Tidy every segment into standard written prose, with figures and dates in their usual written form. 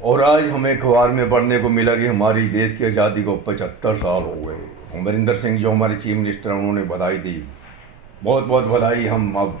और आज हमें अखबार में पढ़ने को मिला कि हमारी देश की आज़ादी को 75 साल हो गए। अमरिंदर सिंह जो हमारे चीफ मिनिस्टर हैं उन्होंने बधाई दी, बहुत बहुत बधाई। हम अब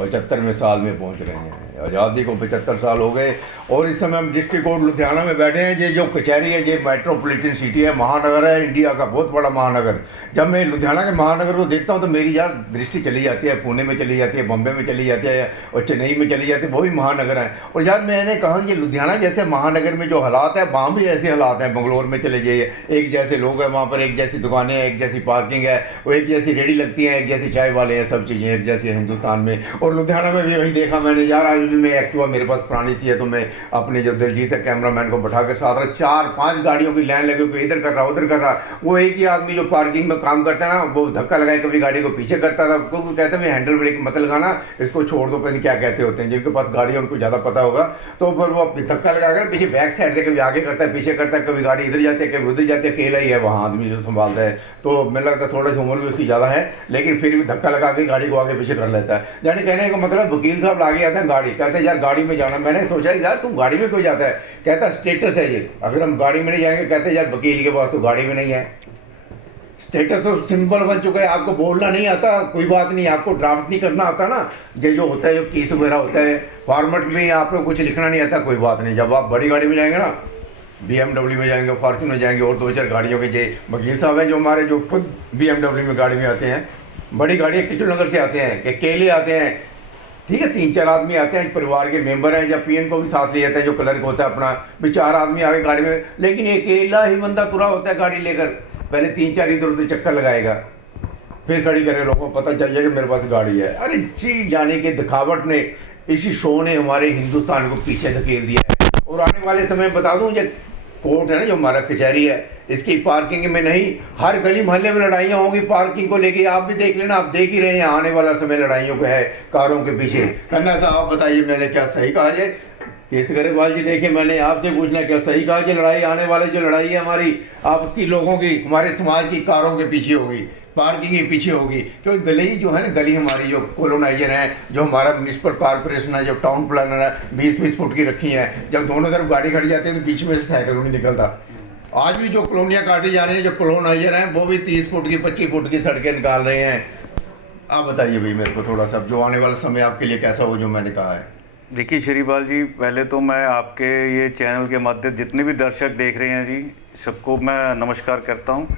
75वें साल में पहुंच रहे हैं, आज़ादी को 75 साल हो गए। और इस समय हम डिस्ट्रिक्ट कोर्ट लुधियाना में बैठे हैं। ये जो कचहरी है ये मेट्रोपॉलिटन सिटी है, महानगर है, इंडिया का बहुत बड़ा महानगर। जब मैं लुधियाना के महानगर को देखता हूँ तो मेरी यार दृष्टि चली जाती है, पुणे में चली जाती है, बम्बे में चली जाती है और चेन्नई में चली जाती है, वो भी महानगर हैं। और यार मैंने कहा कि लुधियाना जैसे महानगर में जो हालात है वहाँ भी ऐसे हालात हैं। बंगलोर में चले जाइए, एक जैसे लोग हैं वहाँ पर, एक जैसी दुकानें हैं, एक जैसी पार्किंग है, वो एक जैसी रेडी लगती हैं, एक जैसी चाय वाले हैं, सब चीज़ें एक जैसी हिंदुस्तान में। और लुधियाना में भी वही देखा मैंने यार। आज भी मैं एक्टिवा मेरे पास पुरानी सी है तो मैं अपने जो दिलजीत है कैमरामैन को बैठा कर साथ रहा, 4-5 गाड़ियों की लाइन लगी, कोई इधर कर रहा उधर कर रहा। वो एक ही आदमी जो पार्किंग में काम करता है ना, वो धक्का लगाए कभी गाड़ी को पीछे करता था, क्योंकि कहते हैं हैंडल ब्रेक मत लगाना, इसको छोड़ दो, पता नहीं क्या कहते होते हैं, जिनके पास गाड़ी है उनको ज़्यादा पता होगा। तो फिर वो धक्का लगाकर पीछे बैक साइड से कभी आगे करता है, पीछे करता है, कभी गाड़ी इधर जाती है, कभी उधर जाती है। अकेला ही है वहाँ आदमी जो संभालता है, तो मुझे लगता है थोड़ा सी उम्र भी उसकी ज़्यादा है, लेकिन फिर भी धक्का लगा के गाड़ी को आगे पीछे कर लेता है। यानी कहने का मतलब वकील साहब आगे आते हैं गाड़ी, कहते हैं यार गाड़ी में जाना। मैंने सोचा यार तुम गाड़ी में क्यों जाता है, कहता स्टेटस है ये, अगर हम गाड़ी में नहीं जाएंगे, कहते यार वकील के पास तो गाड़ी में नहीं है। स्टेटस तो सिंबल बन चुका है, आपको बोलना नहीं आता कोई बात नहीं, आपको ड्राफ्ट नहीं करना आता ना, ये जो होता है जो केस वगैरह होता है फॉर्मेट में आपको कुछ लिखना नहीं आता, कोई बात नहीं। जब आप बड़ी गाड़ी में जाएंगे ना, BMW में जाएंगे, फॉर्चून में जाएंगे और 2-4 गाड़ियों के, जे वकील साहब हैं जो हमारे जो खुद BMW में गाड़ी में आते हैं, बड़ी गाड़ी किचन नगर से आते हैं, अकेले आते हैं, ठीक है, 3-4 आदमी आते हैं, परिवार के मेंबर हैं, या PN को भी साथ ले जाते हैं जो क्लर्क होता है अपना, भी 4 आदमी आगे गाड़ी में, लेकिन अकेला ही बंदा तुरा होता है गाड़ी लेकर, पहले 3-4 इधर उधर चक्कर लगाएगा, फिर खड़ी करे, लोगों को पता चल जाएगा मेरे पास गाड़ी है। अरे इसी जाने की दिखावट ने, इसी शो ने हमारे हिंदुस्तान को पीछे धकेल दिया है। और आने वाले समय बता दूं, ये कोर्ट है ना जो हमारा कचहरी है, इसकी पार्किंग में नहीं, हर गली मोहल्ले में लड़ाइयाँ होंगी पार्किंग को लेके। आप भी देख लेना, आप देख ही रहे हैं आने वाला समय लड़ाइयों का है कारों के पीछे। खन्ना साहब आप बताइए मैंने क्या सही कहा है? तीर्थ गरेवाल जी देखिए, मैंने आपसे पूछना क्या सही कहा कि लड़ाई आने वाले जो लड़ाई है हमारी आपस की लोगों की, हमारे समाज की कारों के पीछे होगी, पार्किंग के पीछे होगी। क्योंकि गली जो है ना, गली हमारी जो कॉलोनाइजर है, जो हमारा म्यूनसिपल कॉर्पोरेशन है, जो टाउन प्लानर है, 20-20 फुट की रखी है, जब दोनों तरफ गाड़ी खड़ी जाती है तो बीच में से साइकिल नहीं निकलता। आज भी जो कॉलोनियाँ काटी जा रही हैं, जो कॉलोनाइजर हैं, वो भी 30 फुट की 25 फुट की सड़कें निकाल रहे हैं। आप बताइए भाई मेरे को थोड़ा सा, जो आने वाला समय आपके लिए कैसा हो जो मैंने कहा है। देखिए श्रीपाल जी, पहले तो मैं आपके ये चैनल के माध्यम जितने भी दर्शक देख रहे हैं जी, सबको मैं नमस्कार करता हूँ।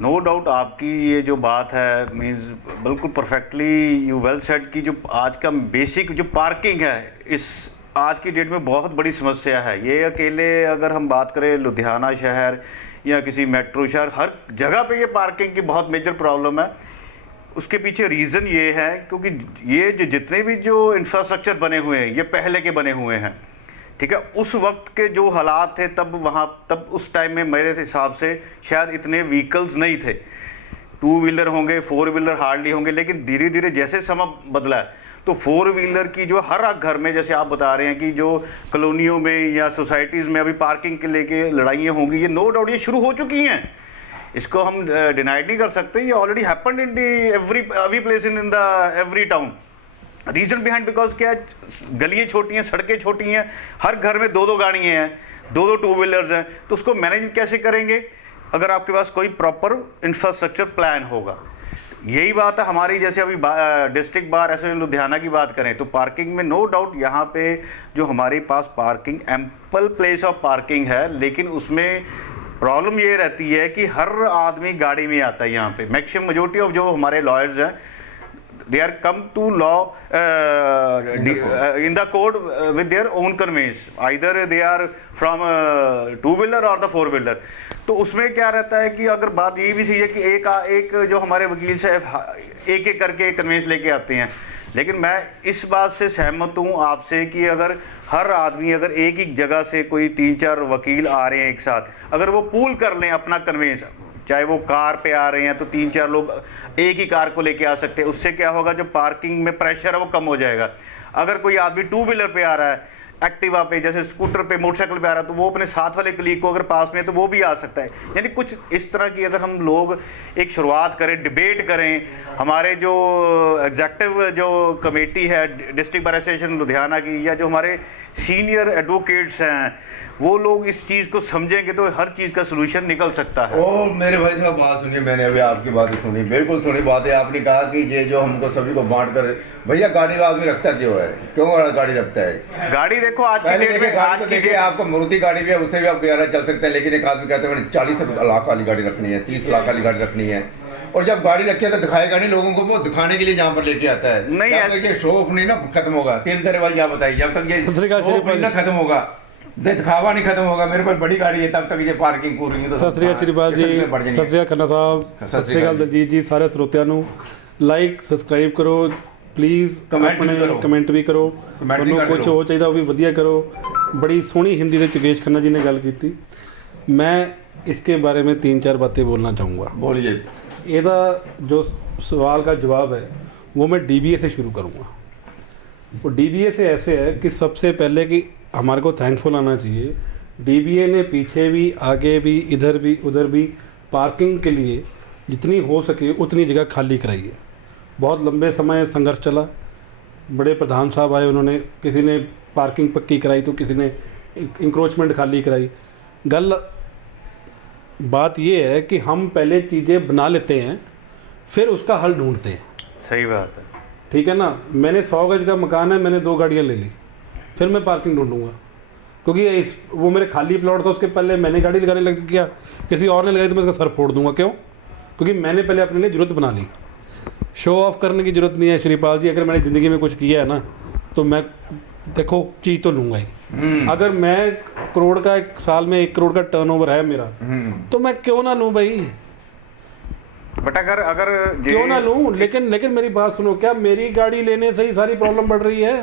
नो डाउट आपकी ये जो बात है मीन्स बिल्कुल परफेक्टली यू वेल सेड कि जो आज का बेसिक जो पार्किंग है इस आज की डेट में बहुत बड़ी समस्या है। ये अकेले अगर हम बात करें लुधियाना शहर या किसी मेट्रो शहर, हर जगह पे ये पार्किंग की बहुत मेजर प्रॉब्लम है। उसके पीछे रीज़न ये है क्योंकि ये जो जितने भी जो इंफ्रास्ट्रक्चर बने हुए हैं ये पहले के बने हुए हैं, ठीक है। उस वक्त के जो हालात थे तब उस टाइम में मेरे हिसाब से शायद इतने व्हीकल्स नहीं थे। 2 व्हीलर होंगे, 4 व्हीलर हार्डली होंगे, लेकिन धीरे धीरे जैसे समय बदला है तो 4 व्हीलर की जो हर घर में, जैसे आप बता रहे हैं कि जो कॉलोनियों में या सोसाइटीज़ में अभी पार्किंग के लेके लड़ाइयाँ होंगी, ये नो डाउट ये शुरू हो चुकी हैं, इसको हम डिनाइड नहीं कर सकते। ये already happened in the every place in the every town. Reason behind because क्या है, गलियाँ छोटी हैं, सड़कें छोटी हैं, हर घर में 2-2 गाड़ियाँ हैं, 2-2 2 व्हीलर्स हैं, तो उसको मैनेज कैसे करेंगे अगर आपके पास कोई प्रॉपर इंफ्रास्ट्रक्चर प्लान होगा। यही बात है हमारी, जैसे अभी डिस्ट्रिक्ट बार एसोसिएशन लुधियाना की बात करें तो पार्किंग में नो डाउट यहाँ पे जो हमारे पास parking ample place of parking है, लेकिन उसमें प्रॉब्लम ये रहती है कि हर आदमी गाड़ी में आता है। यहाँ पे मैक्सिमम मेजोरिटी ऑफ जो हमारे लॉयर्स हैं they are come to law in the court with their own conveyance, either they are from 2 wheeler or the 4 wheeler। तो उसमें क्या रहता है कि अगर बात ये भी सही है कि एक जो हमारे वकील साहब एक एक करके कन्वेंस लेके आते हैं, लेकिन मैं इस बात से सहमत हूँ आपसे कि अगर हर आदमी अगर एक ही जगह से कोई 3-4 वकील आ रहे हैं एक साथ, अगर वो पूल कर लें अपना कन्वेंस, चाहे वो कार पे आ रहे हैं तो 3-4 लोग एक ही कार को लेके आ सकते हैं, उससे क्या होगा जो पार्किंग में प्रेशर है वो कम हो जाएगा। अगर कोई आदमी 2 व्हीलर पे आ रहा है, एक्टिवा पे, जैसे स्कूटर पे, मोटरसाइकिल पे आ रहा है, तो वो अपने साथ वाले कलीग को अगर पास में है तो वो भी आ सकता है। यानी कुछ इस तरह की अगर हम लोग एक शुरुआत करें, डिबेट करें, हमारे जो एग्जेक्टिव जो कमेटी है डिस्ट्रिक्ट बार एसोसिएशन लुधियाना की, या जो हमारे सीनियर एडवोकेट्स हैं वो लोग इस चीज़ को समझेंगे तो हर चीज़ का सोल्यूशन निकल सकता है। और मेरे भाई साहब बात सुनिए, मैंने अभी आपकी बातें सुनी, बिल्कुल सुनी बातें। आपने कहा कि ये जो हमको सभी को बांट कर, भैया गाड़ी का आदमी रखता क्यों है, क्यों गाड़ी रखता है? गाड़ी देखो आज की पहले डेट देखिए में, गाड़ी आज तो की देखिए, डेट आपको मारुति गाड़ी भी है, उससे भी आप गुजारा चल सकते हैं। लेकिन एक आदमी कहते हैं मैंने 40 लाख वाली गाड़ी रखनी है, 30 लाख वाली गाड़ी रखनी है, और जब गाड़ी रखे तो दिखाएगा नहीं लोगों को, वो दिखाने के लिए जहाँ पर लेके आता है। नहीं, जब तक ये शो ऑफ नहीं ना खत्म होगा, तेरे भाई क्या बताइए, जब तक ये शो ऑफ नहीं ना खत्म होगा, दिखावा नहीं खत्म होगा, मेरे पास बड़ी गाड़ी है, तब तक ये पार्किंग पूरी तो ਸਤਿ ਸ੍ਰੀ ਅਕਾਲ ਸ਼੍ਰੀਪਾਲ ਜੀ, ਸਤਿ ਸ੍ਰੀ ਅਕਾਲ ਖੰਨਾ ਸਾਹਿਬ, ਸਤਿ ਸ੍ਰੀ ਅਕਾਲ ਦਲਜੀਤ ਜੀ, ਸਾਰੇ ਸਰੋਤਿਆਂ ਨੂੰ ਲਾਈਕ ਸਬਸਕ੍ਰਾਈਬ ਕਰੋ ਪਲੀਜ਼, ਆਪਣੇ ਕਮੈਂਟ ਵੀ ਕਰੋ, ਤੁਹਾਨੂੰ ਕੁਝ ਹੋ ਚਾਹੀਦਾ ਉਹ ਵੀ ਵਧੀਆ ਕਰੋ। बड़ी सोहनी हिंदी में योगेश खन्ना जी ने गल की, मैं इसके बारे में 3-4 बातें बोलना चाहूँगा। बोलिए। ਇਹਦਾ जो सवाल का जवाब है वो मैं DBA से शुरू करूँगा। वो DBA से ऐसे है कि सबसे पहले कि हमारे को थैंकफुल आना चाहिए, DBA ने पीछे भी आगे भी इधर भी उधर भी पार्किंग के लिए जितनी हो सके उतनी जगह खाली कराई है। बहुत लंबे समय संघर्ष चला, बड़े प्रधान साहब आए, उन्होंने किसी ने पार्किंग पक्की कराई तो किसी ने इंक्रोचमेंट खाली कराई। गल बात ये है कि हम पहले चीज़ें बना लेते हैं फिर उसका हल ढूंढते हैं। सही बात है, ठीक है ना। मैंने 100 गज का मकान है, मैंने 2 गाड़ियाँ ले ली, फिर मैं पार्किंग ढूंढूंगा, क्योंकि वो मेरे खाली प्लॉट था, उसके पहले मैंने गाड़ी लगाने लग गया, किसी और ने लगाई तो मैं उसका सर फोड़ दूंगा। क्यों? क्योंकि मैंने पहले अपने लिए ज़रूरत बना ली। शो ऑफ करने की ज़रूरत नहीं है श्रीपाल जी। अगर मैंने ज़िंदगी में कुछ किया है ना तो मैं देखो चीज़ तो लूँगा ही। अगर मैं करोड़ का एक साल में 1 करोड़ का टर्नओवर है मेरा, तो मैं क्यों ना लूँ भाई, बट अगर क्यों ना लूँ। लेकिन मेरी बात सुनो, क्या मेरी गाड़ी लेने से ही सारी प्रॉब्लम बढ़ रही है?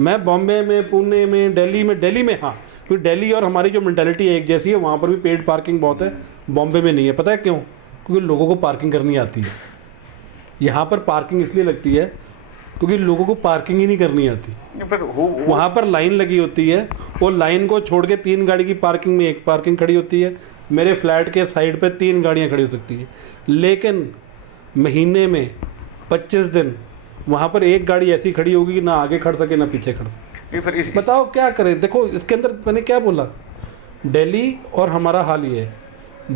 मैं बॉम्बे में, पुणे में, दिल्ली में हाँ, क्योंकि दिल्ली और हमारी जो मेंटालिटी एक जैसी है, वहाँ पर भी पेड पार्किंग बहुत है, बॉम्बे में नहीं है। पता है क्यों? क्योंकि लोगों को पार्किंग करनी आती है। यहाँ पर पार्किंग इसलिए लगती है क्योंकि लोगों को पार्किंग ही नहीं करनी आती। वहाँ पर लाइन लगी होती है, वो लाइन को छोड़ के 3 गाड़ी की पार्किंग में 1 पार्किंग खड़ी होती है। मेरे फ्लैट के साइड पे 3 गाड़ियाँ खड़ी हो सकती हैं, लेकिन महीने में 25 दिन वहाँ पर 1 गाड़ी ऐसी खड़ी होगी कि ना आगे खड़ सके ना पीछे खड़ सके। बताओ क्या करें? देखो इसके अंदर मैंने क्या बोला, दिल्ली और हमारा हाल ये है,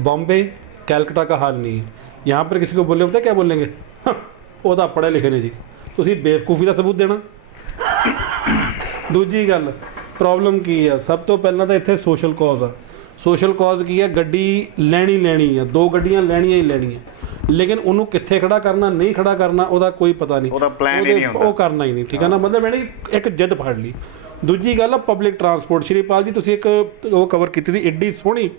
बॉम्बे कैलकटा का हाल नहीं है। यहाँ पर किसी को बोले पता क्या बोलेंगे, वो तो पढ़े लिखे ने जी, ਤੁਸੀਂ ਬੇਵਕੂਫੀ ਦਾ ਸਬੂਤ ਦੇਣਾ। ਦੂਜੀ ਗੱਲ ਪ੍ਰੋਬਲਮ ਕੀ ਆ, ਸਭ ਤੋਂ ਪਹਿਲਾਂ ਤਾਂ ਇੱਥੇ ਸੋਸ਼ਲ ਕਾਜ਼ ਆ। ਸੋਸ਼ਲ ਕਾਜ਼ ਕੀ ਆ, ਗੱਡੀ ਲੈਣੀ ਆ, 2 ਗੱਡੀਆਂ ਲੈਣੀਆਂ ਹੀ ਲੈਣੀਆਂ, ਲੇਕਿਨ ਉਹਨੂੰ ਕਿੱਥੇ ਖੜਾ ਕਰਨਾ, ਨਹੀਂ ਖੜਾ ਕਰਨਾ, ਉਹਦਾ ਕੋਈ ਪਤਾ ਨਹੀਂ, ਉਹਦਾ ਪਲਾਨ ਹੀ ਨਹੀਂ ਹੁੰਦਾ, ਉਹ ਕਰਨਾ ਹੀ ਨਹੀਂ। ਠੀਕ ਹੈ ਨਾ, ਮਤਲਬ ਇਹਨੇ ਇੱਕ ਜਿੱਦ ਫੜ ਲਈ। ਦੂਜੀ ਗੱਲ ਆ ਪਬਲਿਕ ਟਰਾਂਸਪੋਰਟ। ਸ਼੍ਰੀਪਾਲ ਜੀ ਤੁਸੀਂ ਇੱਕ ਉਹ ਕਵਰ ਕੀਤੀ ਸੀ ਏਡੀ ਸੋਹਣੀ,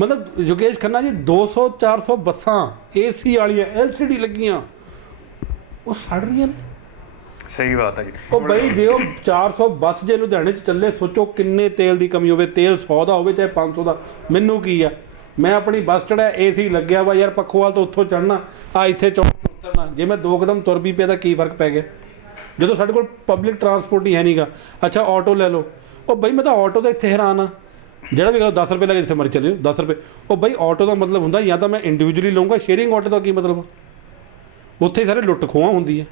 ਮਤਲਬ ਯੋਗੇਸ਼ ਖੰਨਾ ਜੀ 200-400 ਬੱਸਾਂ AC ਵਾਲੀਆਂ LCD ਲੱਗੀਆਂ, ਉਹ ਸੜ ਰਹੀਆਂ ਨੇ। ਸਹੀ ਬਾਤ ਹੈ ਜੀ। ਉਹ ਬਈ ਜੇ ਉਹ 400 ਬੱਸ ਜੇ ਲੁਧਿਆਣੇ 'ਚ ਚੱਲੇ, ਸੋਚੋ ਕਿੰਨੇ ਤੇਲ ਦੀ ਕਮੀ ਹੋਵੇ। ਤੇਲ 100 ਦਾ ਹੋਵੇ ਚਾਹੇ 500 ਦਾ, ਮੈਨੂੰ ਕੀ ਆ, ਮੈਂ ਆਪਣੀ ਬੱਸ ਚੜਿਆ, AC ਲੱਗਿਆ ਵਾ ਯਾਰ, ਪੱਖੋਵਾਲ ਤੋਂ ਉੱਥੋਂ ਚੜ੍ਹਨਾ, ਇੱਥੇ ਚੌਂਕ ਉਤਰਨਾ, ਜੇ ਮੈਂ 2 ਕਦਮ ਤੁਰ ਵੀ ਪਿਆ ਤਾਂ ਕੀ ਫਰਕ ਪੈ ਗਿਆ, ਜਦੋਂ ਸਾਡੇ ਕੋਲ ਪਬਲਿਕ ਟਰਾਂਸਪੋਰਟ ਹੀ ਹੈ ਨਹੀਂਗਾ। ਅੱਛਾ ਆਟੋ ਲੈ ਲਓ, ਉਹ ਬਈ ਮੈਂ ਤਾਂ ਆਟੋ ਦਾ ਇੱਥੇ ਹੈਰਾਨ ਆ, ਜਿਹੜਾ ਵੀ 10 ਰੁਪਏ ਲੈ ਕੇ ਜਿੱਥੇ ਮਰਜ਼ੀ ਚਲੇ ਜਾਓ, 10 ਰੁਪਏ। ਉਹ ਬਈ ਆਟੋ ਦਾ ਮਤਲਬ ਹੁੰਦਾ ਜਾਂ ਤਾਂ ਮੈਂ ਇੰਡੀਵਿਜੂਅਲੀ ਲਊਂਗਾ, ਸ਼ੇਅਰਿੰਗ ਆਟੋ ਦਾ ਕੀ ਮਤਲਬ? ਉੱਥੇ ਸਾਰੇ ਲੁੱਟ ਖੋਹਾਂ ਹੁੰਦੀ ਹੈ।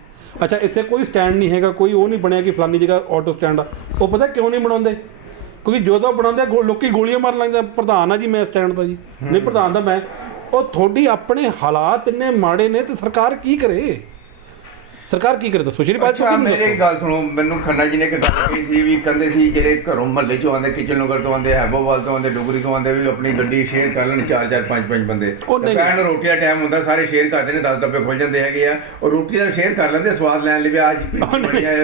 ਅੱਛਾ ਇੱਥੇ ਕੋਈ ਸਟੈਂਡ ਨਹੀਂ ਹੈਗਾ, ਕੋਈ ਉਹ ਨਹੀਂ ਬਣਿਆ ਕਿ ਫਲਾਨੀ ਜਗ੍ਹਾ ਆਟੋ ਸਟੈਂਡ ਆ। ਉਹ ਪਤਾ ਕਿਉਂ ਨਹੀਂ ਬਣਾਉਂਦੇ? ਕਿਉਂਕਿ ਜਦੋਂ ਬਣਾਉਂਦੇ ਲੋਕੀ ਗੋਲੀਆਂ ਮਾਰਨ ਲੱਗ ਜਾਂਦੇ, ਪ੍ਰਧਾਨ ਆ ਜੀ ਮੈਂ ਸਟੈਂਡ ਦਾ ਜੀ, ਨਹੀਂ ਪ੍ਰਧਾਨ ਦਾ ਮੈਂ। ਉਹ ਤੁਹਾਡੀ ਆਪਣੇ ਹਾਲਾਤ ਇੰਨੇ ਮਾੜੇ ਨੇ ਤੇ ਸਰਕਾਰ ਕੀ ਕਰੇ? ਸਰਕਾਰ ਕੀ ਕਰੇ ਦੱਸੋ ਸ਼੍ਰੀਪਾਲ ਜੀ? ਮੇਰੀ ਗੱਲ ਸੁਣੋ, ਮੈਨੂੰ ਖੰਨਾ ਜੀ ਨੇ ਇੱਕ ਗੱਲ ਕਹੀ ਸੀ ਵੀ ਕਹਿੰਦੇ ਸੀ ਜਿਹੜੇ ਘਰੋਂ ਮਹੱਲੇ ਚੋਂ ਆਉਂਦੇ, ਕਿਚਨ ਨਗਰ ਤੋਂ ਆਉਂਦੇ, ਹੈਬੋਵਾਲ ਤੋਂ ਆਉਂਦੇ, ਡੁਗਰੀ ਤੋਂ ਆਉਂਦੇ, ਵੀ ਆਪਣੀ ਗੱਡੀ ਸ਼ੇਅਰ ਕਰ ਲੈਣ 4-4 5-5 ਬੰਦੇ। ਦੁਪਹਿਰ ਨੂੰ ਰੋਟੀ ਦਾ ਟਾਈਮ ਹੁੰਦਾ, ਸਾਰੇ ਸ਼ੇਅਰ ਕਰਦੇ ਨੇ, 10 ਡੱਬੇ ਖੁੱਲ ਜਾਂਦੇ ਹੈਗੇ ਆ, ਔਰ ਰੋਟੀ ਦਾ ਸ਼ੇਅਰ ਕਰ ਲੈਂਦੇ ਸਵਾਦ ਲੈਣ ਲਈ। ਵੀ ਅੱਜ ਬਣੀ ਹੈ,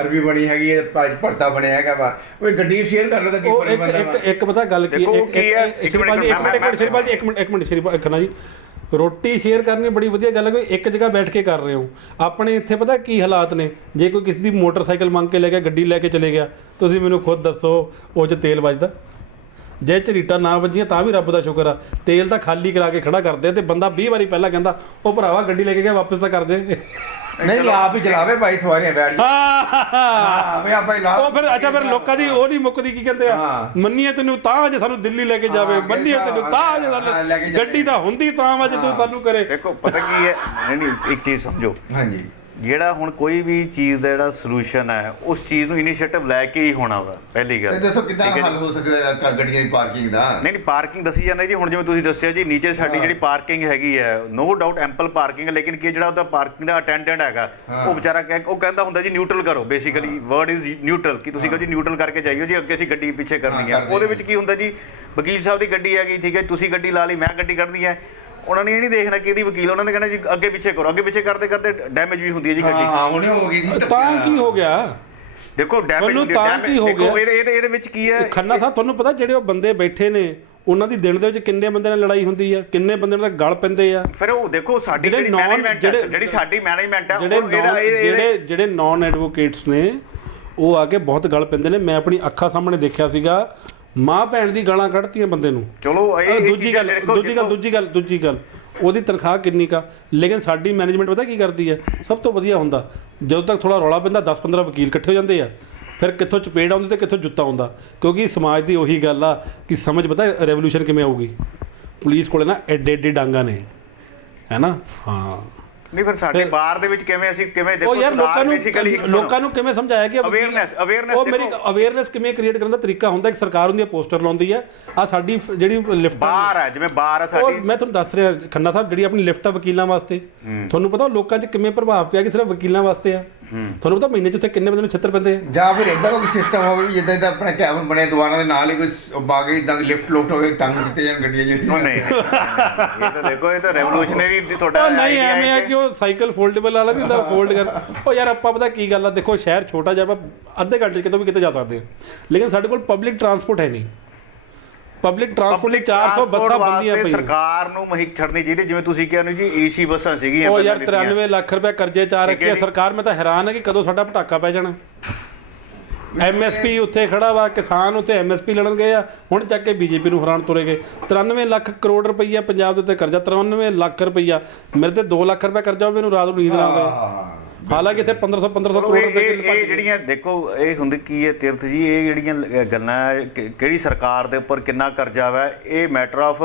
ਅਰਬੀ ਬਣੀ ਹੈਗੀ ਹੈ, ਭਰਤਾ ਬਣਿਆ ਹੈਗਾ ਵਾ, ਉਹ ਗੱਡੀ ਸ਼ੇਅਰ ਕਰ ਲੈਂਦਾ ਕੀ ਬਣੀ ਬੰਦਾ। ਇੱਕ ਪਤਾ ਗੱਲ ਕੀ ਹੈ ਸ਼੍ਰੀਪਾਲ ਜੀ, ਇੱਕ ਮਿੰਟ ਸ਼੍ਰੀਪਾਲ ਖੰਨਾ ਜੀ, ਰੋਟੀ ਸ਼ੇਅਰ ਕਰਨੀ ਬੜੀ ਵਧੀਆ ਗੱਲ ਹੈ, ਕੋਈ ਇੱਕ ਜਗ੍ਹਾ ਬੈਠ ਕੇ ਕਰ ਰਹੇ ਹੋ। ਆਪਣੇ ਇੱਥੇ ਪਤਾ ਕੀ ਹਾਲਾਤ ਨੇ, ਜੇ ਕੋਈ ਕਿਸੇ ਦੀ ਮੋਟਰਸਾਈਕਲ ਮੰਗ ਕੇ ਲੈ ਗਿਆ, ਗੱਡੀ ਲੈ ਕੇ ਚਲੇ ਗਿਆ, ਤੁਸੀਂ ਮੈਨੂੰ ਖੁਦ ਦੱਸੋ ਉਹ 'ਚ ਤੇਲ ਵੱਜਦਾ? ਜੇ ਝਰੀਟਾਂ ਨਾ ਵੱਜੀਆਂ ਤਾਂ ਵੀ ਰੱਬ ਦਾ ਸ਼ੁਕਰ ਆ, ਤੇਲ ਤਾਂ ਖਾਲੀ ਕਰਾ ਕੇ ਖੜਾ ਕਰਦੇ ਤੇ ਬੰਦਾ 20 ਵਾਰੀ ਪਹਿਲਾਂ ਕਹਿੰਦਾ ਉਹ ਭਰਾਵਾ ਗੱਡੀ ਲੈ ਕੇ ਗਿਆ ਵਾਪਸ ਤਾਂ ਕਰ ਦੇ। ਨਹੀਂ ਆਪ ਹੀ ਚਲਾਵੇ ਭਾਈ, ਸਵਾਰੀਆਂ ਬੈਠ ਉਹ ਫਿਰ ਅੱਛਾ ਫਿਰ ਲੋਕਾਂ ਦੀ ਉਹ ਨਹੀਂ ਮੁੱਕਦੀ, ਕੀ ਕਹਿੰਦੇ ਆ, ਮੰਨੀਏ ਤੈਨੂੰ ਤਾਂ ਜੇ ਸਾਨੂੰ ਦਿੱਲੀ ਲੈ ਕੇ ਜਾਵੇ, ਮੰਨੀਏ ਤੈਨੂੰ ਤਾਂ ਜੇ ਸਾਨੂੰ ਗੱਡੀ ਤਾਂ ਹੁੰਦੀ ਤਾਂ ਵਾ ਜੇ ਤੂੰ ਸਾਨੂੰ ਕਰੇ। देखो पता की है नहीं, एक चीज समझो। हाँ जी, ਜਿਹੜਾ ਹੁਣ ਕੋਈ ਵੀ ਚੀਜ਼ ਦਾ ਜਿਹੜਾ ਸੋਲੂਸ਼ਨ ਹੈ ਉਸ ਚੀਜ਼ ਨੂੰ ਇਨੀਸ਼ੀਏਟਿਵ ਲੈ ਕੇ ਹੀ ਹੋਣਾ ਵਾ ਪਹਿਲੀ ਗੱਲ। ਤੇ ਦੱਸੋ ਕਿੱਦਾਂ ਹੱਲ ਹੋ ਸਕਦਾ ਹੈ ਗੱਡੀਆਂ ਦੀ ਪਾਰਕਿੰਗ ਦਾ? ਨਹੀਂ ਪਾਰਕਿੰਗ ਦੱਸੀ ਜਾਂਦਾ ਜੀ। ਹੁਣ ਜਿਵੇਂ ਤੁਸੀਂ ਦੱਸਿਆ ਜੀ ਨੀਚੇ ਸਾਡੀ ਜਿਹੜੀ ਪਾਰਕਿੰਗ ਹੈਗੀ ਹੈ ਨੋ ਡਾਊਟ ਐਂਪਲ ਪਾਰਕਿੰਗ, ਲੇਕਿਨ ਕੀ ਜਿਹੜਾ ਉਹਦਾ ਪਾਰਕਿੰਗ ਦਾ ਅਟੈਂਡੈਂਟ ਹੈਗਾ ਉਹ ਵਿਚਾਰਾ ਉਹ ਕਹਿੰਦਾ ਹੁੰਦਾ ਜੀ ਨਿਊਟਰਲ ਕਰੋ, ਬੇਸਿਕਲੀ ਵਰਡ ਇਜ਼ ਨਿਊਟਰਲ, ਕਿ ਤੁਸੀਂ ਕਹੋ ਜੀ ਨਿਊਟਰਲ ਕਰਕੇ ਜਾਈਓ ਜੀ, ਅੱਗੇ ਅਸੀਂ ਗੱਡੀ ਪਿੱਛੇ ਕਰਨੀ ਹੈ। ਉਹਦੇ ਵਿੱਚ ਕੀ ਹੁੰਦਾ ਜੀ, ਵਕੀਲ ਸਾਹਿਬ ਦੀ ਗੱਡੀ ਹੈਗੀ, ਠੀਕ ਹੈ, ਤੁਸੀਂ ਗੱਡੀ ਲਾ ਲਈ, ਮੈਂ ਗੱਡੀ ਕੱਢਣੀ ਹੈ, ਉਹਨਾਂ ਨੇ ਇਹ ਨਹੀਂ ਦੇਖਣਾ ਕਿ ਇਹਦੀ ਵਕੀਲ, ਉਹਨਾਂ ਨੇ ਕਹਿਣਾ ਜੀ ਅੱਗੇ ਪਿੱਛੇ ਕਰੋ, ਅੱਗੇ ਪਿੱਛੇ ਕਰਦੇ ਕਰਦੇ ਡੈਮੇਜ ਵੀ ਹੁੰਦੀ ਹੈ ਜੀ ਗੱਡੀ। ਹਾਂ ਹੁਣੇ ਹੋ ਗਈ ਸੀ ਤਾਂ ਕੀ ਹੋ ਗਿਆ? ਦੇਖੋ ਡੈਮੇਜ ਇਹਦੇ ਵਿੱਚ ਕੀ ਹੈ ਖੰਨਾ ਸਾਹਿਬ, ਤੁਹਾਨੂੰ ਪਤਾ ਜਿਹੜੇ ਉਹ ਬੰਦੇ ਬੈਠੇ ਨੇ ਉਹਨਾਂ ਦੀ ਦਿਨ ਦੇ ਵਿੱਚ ਕਿੰਨੇ ਬੰਦੇ ਨਾਲ ਲੜਾਈ ਹੁੰਦੀ ਆ, ਕਿੰਨੇ ਬੰਦੇ ਨਾਲ ਗਲ ਪੈਂਦੇ ਆ। ਫਿਰ ਉਹ ਦੇਖੋ ਸਾਡੀ ਜਿਹੜੀ ਮੈਨੇਜਮੈਂਟ ਹੈ, ਜਿਹੜੀ ਸਾਡੀ ਮੈਨੇਜਮੈਂਟ ਹੈ, ਜਿਹੜੇ ਨਾਨ ਐਡਵੋਕੇਟਸ ਨੇ ਉਹ ਆ ਕੇ ਬਹੁਤ ਗਲ ਪੈਂਦੇ ਨੇ। ਮੈਂ ਆਪਣੀ ਅੱਖਾਂ ਸਾਹਮਣੇ ਦੇਖਿਆ ਸੀਗਾ, ਮਾਂ ਭੈਣ ਦੀ ਗਾਲਾਂ ਕੱਢਤੀਆਂ ਬੰਦੇ ਨੂੰ। ਚਲੋ ਦੂਜੀ ਗੱਲ ਉਹਦੀ ਤਨਖਾਹ ਕਿੰਨੀ ਕਾ, ਲੇਕਿਨ ਸਾਡੀ ਮੈਨੇਜਮੈਂਟ ਪਤਾ ਕੀ ਕਰਦੀ ਹੈ? ਸਭ ਤੋਂ ਵਧੀਆ ਹੁੰਦਾ ਜਦੋਂ ਤੱਕ ਥੋੜਾ ਰੌਲਾ ਪੈਂਦਾ 10-15 ਵਕੀਲ ਇਕੱਠੇ ਹੋ ਜਾਂਦੇ ਆ, ਫਿਰ ਕਿੱਥੋਂ ਚਪੇੜ ਆਉਂਦੀ ਤੇ ਕਿੱਥੋਂ ਜੁੱਤਾ ਆਉਂਦਾ। ਕਿਉਂਕਿ ਸਮਾਜ ਦੀ ਉਹੀ ਗੱਲ ਆ ਕਿ ਸਮਝ ਪਤਾ ਰੈਵੋਲੂਸ਼ਨ ਕਿਵੇਂ ਆਊਗੀ, ਪੁਲਿਸ ਕੋਲੇ ਨਾ ਐਡੇ ਡਾਂਗਾ ਨੇ, ਹੈ ਨਾ। ਹਾਂ ਨਹੀਂ ਫਿਰ ਸਾਡੇ ਬਾਹਰ ਦੇ ਵਿੱਚ ਕਿਵੇਂ ਅਸੀਂ ਕਿਵੇਂ ਦੇਖੋ ਯਾਰ ਲੋਕਾਂ ਨੂੰ ਕਿਵੇਂ ਸਮਝਾਇਆ ਕਿ ਅਵੇਅਰਨੈਸ ਉਹ ਮੇਰੀ ਅਵੇਅਰਨੈਸ ਕਿਵੇਂ ਕ੍ਰੀਏਟ ਕਰਨ ਦਾ ਤਰੀਕਾ ਹੁੰਦਾ ਕਿ ਸਰਕਾਰ ਹੁੰਦੀ ਹੈ ਪੋਸਟਰ ਲਾਉਂਦੀ ਹੈ। ਆ ਸਾਡੀ ਜਿਹੜੀ ਲਿਫਟ ਬਾਹਰ ਹੈ, ਜਿਵੇਂ ਬਾਹਰ ਹੈ ਸਾਡੀ, ਮੈਂ ਤੁਹਾਨੂੰ ਦੱਸ ਰਿਹਾ ਖੰਨਾ ਸਾਹਿਬ, ਜਿਹੜੀ ਆਪਣੀ ਲਿਫਟ ਆ ਵਕੀਲਾਂ ਵਾਸਤੇ, ਤੁਹਾਨੂੰ ਪਤਾ ਲੋਕਾਂ 'ਚ ਕਿਵੇਂ ਪ੍ਰਭਾਵ ਪਿਆ ਕਿ ਸਿਰਫ ਵਕੀਲਾਂ ਵਾਸਤੇ ਆ। ਤੁਹਾਨੂੰ ਪਤਾ ਮਹੀਨੇ 'ਚ ਉੱਥੇ ਕਿੰਨੇ ਬੰਦੇ ਨੂੰ ਛਿੱਤਰ ਪੈਂਦੇ ਆ। ਜਾਂ ਫਿਰ ਇਦਾਂ ਕੋਈ ਸਿਸਟਮ ਹੋਵੇ ਜਿੱਦਾਂ ਇਦਾਂ ਆਪਣਾ ਕੈਬਨ ਬਣਿਆ ਦੁਆਰਾਂ ਦੇ ਨਾਲ ਹੀ ਕੋਈ ਬਾਗੇ ਇਦਾਂ ਲਿਫਟ ਲੁਫਟ ਹੋਵੇ, ਟੰਗ ਦਿੱਤੇ ਜਾਣ ਗੱਡੀਆਂ ਜਿਹੜੀਆਂ। ਨਹੀਂ ਇਹ ਤਾਂ ਦੇਖੋ, ਇਹ ਤਾਂ ਰੈਵੋਲੂਸ਼ਨਰੀ ਤੁਹਾਡਾ ਨਹੀਂ ਐਵੇਂ ਆ ਕਿ ਉਹ ਸਾਈਕਲ ਫੋਲਡੇਬਲ ਵਾਲਾ ਵੀ ਹੁੰਦਾ, ਫੋਲਡ ਕਰ। ਉਹ ਯਾਰ ਆਪਾਂ ਪਤਾ ਕੀ ਗੱਲ ਆ, ਦੇਖੋ ਸ਼ਹਿਰ ਛੋਟਾ ਜਿਹਾ, ਆਪਾਂ ਅੱਧੇ ਘੰਟੇ 'ਚ ਕਿਤੋਂ ਵੀ ਕਿਤੇ ਜਾ ਸਕਦੇ ਹਾਂ, ਲੇਕਿਨ ਸਾਡੇ ਕੋਲ ਪਬਲਿਕ ਟਰਾਂਸਪੋਰਟ ਹੈ ਨਹੀਂ। ਪਬਲਿਕ ਟਰਾਂਸਪੋਰਟ ਲਈ 400 ਬੱਸਾਂ ਬੰਦੀਆਂ ਪਈਆਂ। ਸਰਕਾਰ ਨੂੰ ਮਹਿਕ ਛੱਡਣੀ ਚਾਹੀਦੀ, ਜਿਵੇਂ ਤੁਸੀਂ ਕਿਹਾ ਨਹੀਂ ਜੀ ਏਸੀ ਬੱਸਾਂ ਸੀਗੀਆਂ। ਉਹ ਯਾਰ 93 ਲੱਖ ਰੁਪਏ ਕਰਜ਼ੇ ਚਾ ਰੱਖਿਆ ਸਰਕਾਰ। ਮੈਂ ਤਾਂ ਹੈਰਾਨ ਹੈ ਕਿ ਕਦੋਂ ਸਾਡਾ ਪਟਾਕਾ ਪੈ ਜਾਣਾ। MSP ਉੱਥੇ ਖੜਾ ਵਾ, ਕਿਸਾਨ ਉੱਥੇ MSP ਲੜਨ ਗਏ ਆ, ਹੁਣ ਚੱਕ ਕੇ BJP ਨੂੰ ਹੈਰਾਨ ਤੁਰੇ ਗਏ। 93 ਲੱਖ ਕਰੋੜ ਰੁਪਈਆ ਪੰਜਾਬ ਦੇ ਉੱਤੇ ਕਰਜ਼ਾ, 93 ਲੱਖ ਰੁਪਈਆ। ਮੇਰੇ ਤੇ 2 ਲੱਖ ਰੁਪਏ ਕਰਜ਼ਾ ਹੋਵੇ, ਮੈਨੂੰ ਰਾਤ ਨੂੰ ਨੀਂਦ ਨਾ ਆਵੇ। ਹਾਲਾਂਕਿ ਇੱਥੇ 1500 ਕਰੋੜ ਰੁਪਏ ਇਹ ਜਿਹੜੀਆਂ ਦੇਖੋ ਇਹ ਹੁੰਦੀ ਕੀ ਹੈ ਤੀਰਥ ਜੀ, ਇਹ ਜਿਹੜੀਆਂ ਗੱਲਾਂ ਕਿਹੜੀ ਸਰਕਾਰ ਦੇ ਉੱਪਰ ਕਿੰਨਾ ਕਰਜ਼ਾ ਵਾ, ਇਹ ਮੈਟਰ ਆਫ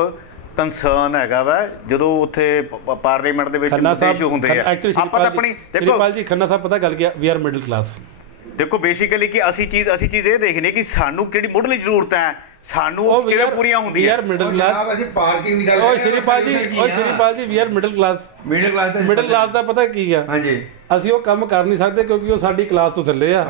ਕੰਸਰਨ ਹੈਗਾ ਵਾ। ਜਦੋਂ ਉੱਥੇ ਪਾਰਲੀਮੈਂਟ ਦੇ ਵਿੱਚ ਇਸ਼ੂ ਹੁੰਦੇ ਆ, ਆਪਾਂ ਆਪਣੀ ਦੇਖੋ ਜੀ ਖੰਨਾ ਸਾਹਿਬ, ਪਤਾ ਗੱਲ ਕੀ ਆ, ਵੀ ਆਰ ਮਿਡਲ ਕਲਾਸ। ਦੇਖੋ ਬੇਸਿਕਲੀ ਕਿ ਅਸੀਂ ਚੀਜ਼ ਇਹ ਦੇਖਣੀ ਕਿ ਸਾਨੂੰ ਕਿਹੜੀ ਮੁੱਢਲੀ ਜ਼ਰੂਰਤ ਹੈ, ਸਾਨੂੰ ਉਹ ਕਿਵੇਂ ਪੂਰੀਆਂ ਹੁੰਦੀਆਂ। ਯਾਰ ਮਿਡਲ ਕਲਾਸ, ਅਸੀਂ ਪਾਰਕਿੰਗ ਦੀ ਗੱਲ ਓ Shripal ji we are middle class. Middle class ਦਾ ਪਤਾ ਕੀ ਆ, ਹਾਂਜੀ ਅਸੀਂ ਉਹ ਕੰਮ ਕਰ ਨਹੀਂ ਸਕਦੇ ਕਿਉਂਕਿ ਉਹ ਸਾਡੀ ਕਲਾਸ ਤੋਂ ਥੱਲੇ ਆ।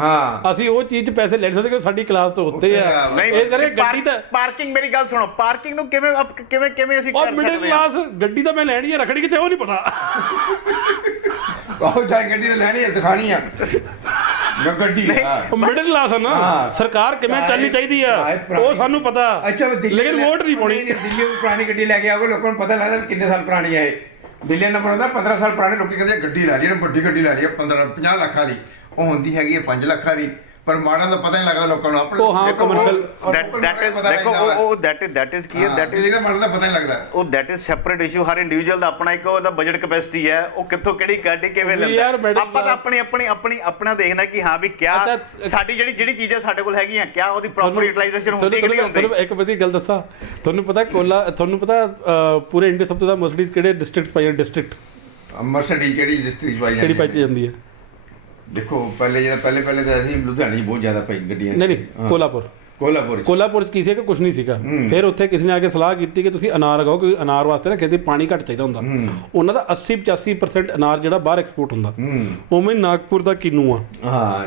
ਅਸੀਂ ਉਹ ਚੀਜ਼ 'ਚ ਪੈਸੇ ਲੈ ਸਕਦੇ ਕਿਉਂਕਿ ਸਾਡੀ ਕਲਾਸ ਤੋਂ ਉੱਤੇ ਆ। ਇਹ ਕਰੇ ਗੱਡੀ ਤਾਂ ਪਾਰਕਿੰਗ, ਮੇਰੀ ਗੱਲ ਸੁਣੋ, ਪਾਰਕਿੰਗ ਨੂੰ ਕਿਵੇਂ ਅਸੀਂ ਕਰ ਸਕਦੇ ਹਾਂ? ਮਿਡਲ ਕਲਾਸ ਗੱਡੀ ਤਾਂ ਮੈਂ ਲੈਣੀ ਹੈ, ਰੱਖਣੀ ਕਿਤੇ ਉਹ ਨਹੀਂ ਪਤਾ। ਉਹ ਚਾਹੇ ਗੱਡੀ ਤਾਂ ਲੈਣੀ ਹੈ, ਸਿਖਾਣੀ ਆ ਗੱਡੀ। ਮਿਡਲ ਕਲਾਸ ਆ ਨਾ, ਸਰਕਾਰ ਕਿਵੇਂ ਚੱਲਣੀ ਚਾਹੀਦੀ ਆ ਉਹ ਸਾਨੂੰ ਪਤਾ। ਅੱਛਾ ਲੇਕਿਨ ਵੋਟ ਨਹੀਂ ਪਾਉਣੀ। ਦਿੱਲੀ ਪੁਰਾਣੀ ਗੱਡੀ ਲੈ ਕੇ ਆਓਗੇ, ਲੋਕਾਂ ਨੂੰ ਪਤਾ ਲੱਗਦਾ ਕਿੰਨੇ ਸਾਲ ਪੁਰਾਣੀ ਹੈ ਇਹ। ਦਿੱਲੀ ਨੰਬਰ ਹੁੰਦਾ 15 ਸਾਲ ਪੁਰਾਣੇ, ਲੋਕੀ ਕਹਿੰਦੇ ਗੱਡੀ ਲੈ ਲਈ, ਵੱਡੀ ਗੱਡੀ ਲੈ ਲਈ 50 ਲੱਖ ਵਾਲੀ, ਉਹ ਹੁੰਦੀ ਹੈਗੀ ਹੈ 5 ਲੱਖ ਵਾਲੀ, ਪਰ ਮਾਡਲ ਦਾ ਪਤਾ ਨਹੀਂ ਲੱਗਦਾ ਲੋਕਾਂ ਨੂੰ। ਆਪਣੇ ਉਹ ਹਾਂ ਕਮਰਸ਼ੀਅਲ ਦੇਖੋ ਉਹ ਦੈਟ ਇਜ਼ ਕੀ ਹੈ, ਦੈਟ ਇਜ਼ ਇਹਦਾ ਮਾਡਲ ਦਾ ਪਤਾ ਨਹੀਂ ਲੱਗਦਾ। ਉਹ ਦੈਟ ਇਜ਼ ਸੈਪਰੇਟ ਇਸ਼ੂ। ਹਰ ਇੰਡੀਵਿਜੂਅਲ ਦਾ ਆਪਣਾ ਇੱਕ ਉਹਦਾ ਬਜਟ ਕੈਪੈਸਿਟੀ ਹੈ, ਉਹ ਕਿੱਥੋਂ ਕਿਹੜੀ ਗੱਡੀ ਕਿਵੇਂ ਲੈਂਦਾ। ਆਪਾਂ ਤਾਂ ਆਪਣਾ ਦੇਖਣਾ ਕਿ ਹਾਂ ਵੀ ਕਿਆ ਸਾਡੀ ਜਿਹੜੀ ਚੀਜ਼ਾਂ ਸਾਡੇ ਕੋਲ ਹੈਗੀਆਂ, ਕਿਆ ਉਹਦੀ ਪ੍ਰੋਪਰ ਯੂਟਿਲਾਈਜੇਸ਼ਨ ਹੁੰਦੀ ਕਿ ਨਹੀਂ ਹੁੰਦੀ। ਇੱਕ ਵਧੀਆ ਗੱਲ ਦੱਸਾਂ ਤੁਹਾਨੂੰ, ਪਤਾ ਤੁਹਾਨੂੰ ਪਤਾ ਪੂਰੇ ਇੰਡੀਆ ਸਭ ਤੋਂ ਜ਼ਿਆਦਾ ਮਰਸੀਡੀਜ਼ ਕਿਹੜੇ ਡਿਸਟ੍ਰਿਕਟ ਪਾਈ? ਡਿਸਟ੍ਰਿਕਟ ਮਰਸੀਡੀਜ਼ ਕਿਹੜੀ ਡਿਸਟ੍ਰਿਕਟ ਕਿਹੜੀ ਪਾਈ ਜਾਂਦੀ ਹੈ? ਦੇਖੋ ਪਹਿਲੇ ਤਾਂ ਅਸੀਂ ਲੁਧਿਆਣੇ ਬਹੁਤ ਜ਼ਿਆਦਾ ਪਈ ਗੱਡੀਆਂ। ਨਹੀਂ ਕੋਲਾਪੁਰ ਚ ਕੀ ਸੀ ਕਿ ਕੁਝ ਨਹੀਂ ਸੀਗਾ। ਫਿਰ ਉੱਥੇ ਕਿਸੇ ਨੇ ਆ ਕੇ ਸਲਾਹ ਕੀਤੀ ਕਿ ਤੁਸੀਂ ਅਨਾਰ ਲਗਾਓ, ਕਿਉਂਕਿ ਅਨਾਰ ਵਾਸਤੇ ਨਾ ਖੇਤੀ ਪਾਣੀ ਘੱਟ ਚਾਹੀਦਾ ਹੁੰਦਾ। ਉਹਨਾਂ ਦਾ 80-85% ਅਨਾਰ ਜਿਹੜਾ ਬਾਹਰ ਐਕਸਪੋਰਟ ਹੁੰਦਾ। ਉਵੇਂ ਨਾਗਪੁਰ ਦਾ ਕਿੰਨੂ ਆ।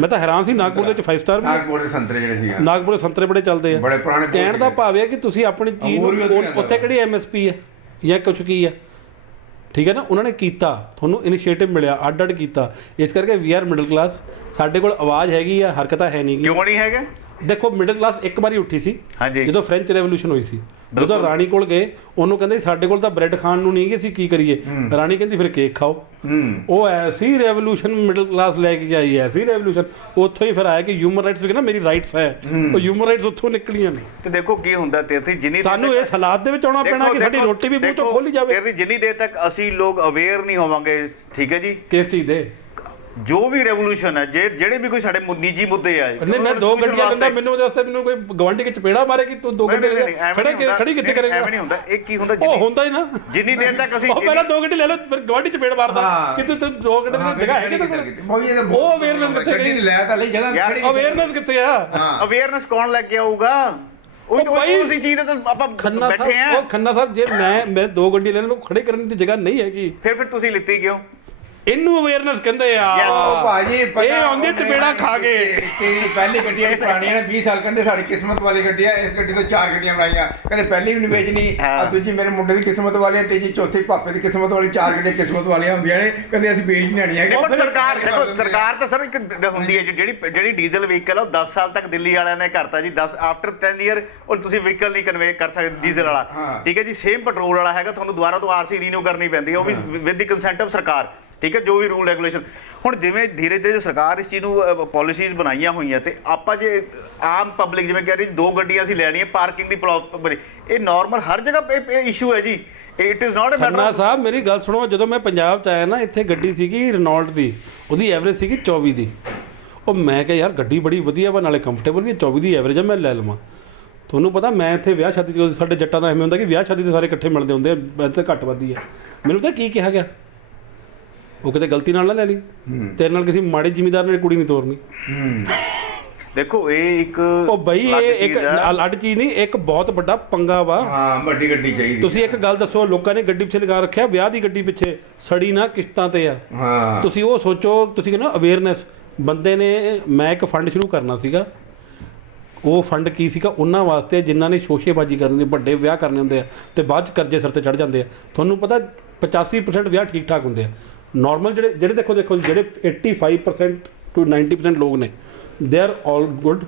ਮੈਂ ਤਾਂ ਹੈਰਾਨ ਸੀ, ਨਾਗਪੁਰ ਦੇ ਵਿੱਚ 5 ਸਟਾਰ, ਨਾਗਪੁਰ ਦੇ ਸੰਤਰੇ ਜਿਹੜੇ ਸੀ, ਨਾਗਪੁਰ ਦੇ ਸੰਤਰੇ ਬੜੇ ਚੱਲਦੇ ਆ। ਬੜੇ ਪੁਰਾਣੇ। ਕਹਿਣ ਦਾ ਭਾਵ ਹੈ ਕਿ ਤੁਸੀਂ ਆਪਣੀ ਚੀਜ਼ ਉੱਥੇ ਕਿਹੜੀ MSP ਹੈ ਜਾਂ ਕੁਝ ਕੀ ਆ, ਠੀਕ ਹੈ ਨਾ। ਉਹਨਾਂ ਨੇ ਕੀਤਾ, ਤੁਹਾਨੂੰ ਇਨੀਸ਼ੀਏਟਿਵ ਮਿਲਿਆ, ਅੱਡ ਕੀਤਾ। ਇਸ ਕਰਕੇ ਵੀ ਆਰ ਮਿਡਲ ਕਲਾਸ। ਸਾਡੇ ਕੋਲ ਆਵਾਜ਼ ਹੈਗੀ ਆ, ਹਰਕਤਾਂ ਹੈ ਨਹੀਂ। ਕਿਉਂ ਨਹੀਂ ਹੈਗਾ? ਦੇਖੋ ਮਿਡਲ ਕਲਾਸ ਇੱਕ ਵਾਰੀ ਉੱਠੀ ਸੀ ਜਦੋਂ ਫ੍ਰੈਂਚ ਰੈਵੋਲੂਸ਼ਨ ਹੋਈ ਸੀ। ਜਦੋਂ ਰਾਣੀ ਕੋਲ ਗਏ, ਉਹਨੂੰ ਕਹਿੰਦੇ ਸਾਡੇ ਕੋਲ ਤਾਂ ਬ੍ਰੈਡ ਖਾਣ ਨੂੰ ਨਹੀਂ ਗਏ, ਅਸੀਂ ਕੀ ਕਰੀਏ? ਰਾਣੀ ਕਹਿੰਦੀ ਫਿਰ ਕੇਕ ਖਾਓ। ਉਹ ਐਸੀ ਰੈਵੋਲੂਸ਼ਨ ਮਿਡਲ ਕਲਾਸ ਲੈ ਕੇ ਆਈ, ਐਸੀ ਰੈਵੋਲੂਸ਼ਨ। ਉੱਥੋਂ ਹੀ ਫਿਰ ਆਇਆ ਕਿ ਹਿਊਮਨ ਰਾਈਟਸ ਵੀ ਨਾ, ਮੇਰੀ ਰਾਈਟਸ ਹੈ, ਉਹ ਹਿਊਮਨ ਰਾਈਟਸ ਉੱਥੋਂ ਨਿਕਲੀਆਂ ਨੇ। ਤੇ ਦੇਖੋ ਕੀ ਹੁੰਦਾ ਤੇ ਜਿੰਨੀ ਸਾਨੂੰ ਇਸ ਹਾਲਾਤ ਦੇ ਵਿੱਚ ਆਉਣਾ ਪੈਣਾ ਕਿ ਸਾਡੀ ਰੋਟੀ ਵੀ ਮੂੰਹ ਚੋਂ ਖੋਲੀ ਜਾਵੇ। ਜਿੰਨੀ ਦੇਰ ਤੱਕ ਅਸੀਂ ਲੋਕ ਅਵੇਅਰ ਨਹੀਂ ਹੋਵਾਂਗੇ, ਠੀਕ ਹੈ ਜੀ, ਕਿਸ ਚੀਜ਼ ਦੇ ਜੋ ਵੀ ਰੈਵੋਲੂਸ਼ਨ ਹੈ ਜਿਹੜੇ ਵੀ ਕੋਈ ਸਾਡੇ ਨਿੱਜੀ ਮੁੱਦੇ ਆ ਨਹੀਂ ਮੈਂ 2 ਗੱਡੀਆਂ ਲੈਂਦਾ ਮੈਨੂੰ ਉਹਦੇ ਵਾਸਤੇ ਮੈਨੂੰ ਕੋਈ ਗਵਾਂਢੀ ਕੇ ਚਪੇੜਾ ਮਾਰੇ ਕਿ ਤੂੰ 2 ਗੱਡੀਆਂ ਖੜੀ ਕਿੱਥੇ ਕਰੇਗਾ? ਐਵੇਂ ਨਹੀਂ ਹੁੰਦਾ, ਇਹ ਕੀ ਹੁੰਦਾ ਉਹ ਹੁੰਦਾ ਹੀ ਨਾ ਜਿੰਨੀ ਦੇਰ ਤੱਕ ਅਸੀਂ ਉਹ ਪਹਿਲਾਂ 2 ਗੱਡੀ ਲੈ ਲਓ ਫਿਰ ਗਵਾਂਢੀ ਚਪੇੜ ਮਾਰਦਾ ਕਿ ਤੂੰ 2 ਗੱਡੀ ਦੀ ਜਗ੍ਹਾ ਹੈਗੀ ਤੇਰੇ ਕੋਲ? ਉਹ ਅਵੇਅਰਨੈਸ ਕਿੱਥੇ ਗਈ? ਲੈ ਤਾਂ ਲਈ ਜਗ੍ਹਾ ਅਵੇਅਰਨੈਸ ਕਿੱਥੇ ਆ? ਅਵੇਅਰਨੈਸ ਕੌਣ ਲੈ ਕੇ ਆਊਗਾ? ਉਹ ਉਸੇ ਚੀਜ਼ ਤੇ ਆਪਾਂ ਖੰਨਾ ਬੈਠੇ ਆ। ਸਾਹਿਬ, ਉਹ ਖੰਨਾ ਸਾਹਿਬ ਜੇ ਮੈਂ 2 ਗੱਡੀ ਲੈਣ ਨੂੰ ਖੜੇ ਕਰਨ ਦੀ ਜਗ੍ਹਾ ਨਹੀਂ ਹੈਗੀ, ਫਿਰ ਤੁਸੀਂ ਲਿੱਤੀ ਕਿਉਂ? ਇਹਨੂੰ ਅਵੇਅਰਨੈਸ ਕਹਿੰਦੇ ਆ। ਉਹ ਭਾਜੀ ਇਹ ਆਉਂਦੀ ਚਪੇੜਾ ਖਾ ਕੇ। ਤੇਰੀ ਪਹਿਲੀ ਗੱਡੀ ਜਿਹੜੀ ਪੁਰਾਣੀਆਂ ਨੇ 20 ਸਾਲ ਕਹਿੰਦੇ ਸਾਡੀ ਕਿਸਮਤ ਵਾਲੀ ਗੱਡੀ ਆ, ਇਸ ਗੱਡੀ ਤੋਂ 4 ਗੱਡੀਆਂ ਬਣਾਈਆਂ, ਕਹਿੰਦੇ ਪਹਿਲੀ ਵੀ ਨਹੀਂ ਵੇਚਣੀ, ਆ ਦੂਜੀ ਮੇਰੇ ਮੁੰਡੇ ਦੀ ਕਿਸਮਤ ਵਾਲੀ ਆ, ਤੀਜੀ ਚੌਥੀ ਪਾਪੇ ਦੀ ਕਿਸਮਤ ਵਾਲੀ, 4 ਗੱਡੀਆਂ ਕਿਸਮਤ ਵਾਲੀਆਂ ਹੁੰਦੀਆਂ ਨੇ, ਕਹਿੰਦੇ ਅਸੀਂ ਵੇਚ ਨਹੀਂ ਆਣੀਆਂ। ਪਰ ਸਰਕਾਰ ਦੇਖੋ, ਸਰਕਾਰ ਤਾਂ ਸਰ ਇੱਕ ਹੁੰਦੀ ਹੈ ਜਿਹੜੀ ਡੀਜ਼ਲ ਵਹੀਕਲ ਆ ਉਹ 10 ਸਾਲ ਤੱਕ ਦਿੱਲੀ ਵਾਲਿਆਂ ਨੇ ਕਰਤਾ ਜੀ, 10 ਆਫਟਰ 10 ਈਅਰ ਉਹ ਤੁਸੀਂ ਵਹੀਕਲ ਨਹੀਂ ਕਨਵੇ ਕਰ ਸਕਦੇ ਡੀਜ਼ਲ ਵਾਲਾ, ਠੀਕ ਹੈ ਜੀ। ਸੇਮ ਪੈਟਰੋਲ ਵਾਲਾ ਹੈਗਾ, ਤੁਹਾਨੂੰ ਦੁਬਾਰਾ ਤੋਂ ਆਰਸੀ ਰੀਨਿਊ ਕਰਨੀ ਪੈਂਦੀ ਹੈ, ਉਹ ਵੀ ਵਿਦ ਦੀ ਕੰਸੈਂਟ ਆਫ ਸਰਕਾਰ, ਠੀਕ ਹੈ, ਜੋ ਵੀ ਰੂਲ ਰੈਗੂਲੇਸ਼ਨ। ਹੁਣ ਜਿਵੇਂ ਧੀਰੇ ਧੀਰੇ ਸਰਕਾਰ ਇਸ ਚੀਜ਼ ਨੂੰ ਪਾਲਿਸੀਜ਼ ਬਣਾਈਆਂ ਹੋਈਆਂ, ਤੇ ਆਪਾਂ ਜੇ ਆਮ ਪਬਲਿਕ ਜਿਵੇਂ ਕਹਿ ਰਹੀ 2 ਗੱਡੀਆਂ ਅਸੀਂ ਲੈਣੀਆਂ, ਪਾਰਕਿੰਗ ਦੀ ਪ੍ਰੋਬਲਮ, ਇਹ ਨਾਰਮਲ ਹਰ ਜਗ੍ਹਾ ਇਹ ਇਸ਼ੂ ਹੈ ਜੀ। ਇਟ ਇਜ਼ ਨਾਟ ਅ ਖੰਨਾ ਸਾਹਿਬ ਮੇਰੀ ਗੱਲ ਸੁਣੋ, ਜਦੋਂ ਮੈਂ ਪੰਜਾਬ ਚ ਆਇਆ ਨਾ, ਇੱਥੇ ਗੱਡੀ ਸੀਗੀ ਰੈਨੋਲਟ ਦੀ, ਉਹਦੀ ਐਵਰੇਜ ਸੀਗੀ 24 ਦੀ। ਉਹ ਮੈਂ ਕਿਹਾ ਯਾਰ ਗੱਡੀ ਬੜੀ ਵਧੀਆ ਵਾ, ਨਾਲੇ ਕੰਫਰਟੇਬਲ ਵੀ, 24 ਦੀ ਐਵਰੇਜ ਆ, ਮੈਂ ਲੈ ਲਵਾਂ। ਤੁਹਾਨੂੰ ਪਤਾ ਮੈਂ ਇੱਥੇ ਵਿਆਹ ਸ਼ਾਦੀ 'ਚ, ਸਾਡੇ ਜੱਟਾਂ ਦਾ ਐਵੇਂ ਹੁੰਦਾ ਕਿ ਵਿਆਹ ਸ਼ਾਦੀ 'ਤੇ ਸਾਰੇ ਇਕੱਠੇ ਮਿਲਦੇ ਹੁੰਦੇ ਆ, ਇੱਥੇ ਘੱਟ ਵੱਧਦੀ ਹੈ। ਮੈਨੂੰ ਤਾਂ ਕੀ ਕਿਹਾ ਗਿਆ, ਉਹ ਕਿਤੇ ਗਲਤੀ ਨਾਲ ਨਾ ਲੈ ਲਈ, ਤੇਰੇ ਨਾਲ ਕਿਸੇ ਮਾੜੇ ਜ਼ਿਮੀਂਦਾਰ ਨੇ ਕੁੜੀ ਨਹੀਂ ਤੋਰਨੀ। ਦੇਖੋ ਇਹ ਇੱਕ ਉਹ ਬਈ ਇਹ ਇੱਕ ਅਲੱਡ ਚੀਜ਼ ਨਹੀਂ, ਇੱਕ ਬਹੁਤ ਵੱਡਾ ਪੰਗਾ ਵਾ। ਹਾਂ ਵੱਡੀ ਗੱਡੀ ਚਾਹੀਦੀ। ਤੁਸੀਂ ਇੱਕ ਗੱਲ ਦੱਸੋ, ਲੋਕਾਂ ਨੇ ਗੱਡੀ ਪਿੱਛੇ ਲਗਾ ਰੱਖਿਆ, ਵਿਆਹ ਦੀ ਗੱਡੀ ਪਿੱਛੇ ਸੜੀ ਨਾ ਕਿਸ਼ਤਾਂ ਤੇ ਆ। ਹਾਂ ਤੁਸੀਂ ਉਹ ਸੋਚੋ, ਤੁਸੀਂ ਕਹਿੰਦੇ ਅਵੇਅਰਨੈਸ ਬੰਦੇ ਨੇ, ਮੈਂ ਇੱਕ ਫੰਡ ਸ਼ੁਰੂ ਕਰਨਾ ਸੀਗਾ, ਉਹ ਫੰਡ ਕੀ ਸੀਗਾ, ਉਹਨਾਂ ਵਾਸਤੇ ਜਿਨ੍ਹਾਂ ਨੇ ਸ਼ੋਸ਼ੇਬਾਜ਼ੀ ਕਰਨੀ, ਵੱਡੇ ਵਿਆਹ ਕਰਨੇ ਹੁੰਦੇ ਆ ਤੇ ਬਾਅਦ 'ਚ ਕਰਜ਼ੇ ਸਿਰ ਤੇ ਚੜ੍ਹ ਜਾਂਦੇ ਆ। ਤੁਹਾਨੂੰ ਪਤਾ 85% ਵਿਆਹ ਠੀਕ ਠਾਕ ਹੁੰਦੇ ਆ, ਨਾਰਮਲ ਜਿਹੜੇ ਦੇਖੋ ਜਿਹੜੇ 85% to 90% ਲੋਕ ਨੇ, ਦੇ ਆਰ ਆਲ ਗੁੱਡ,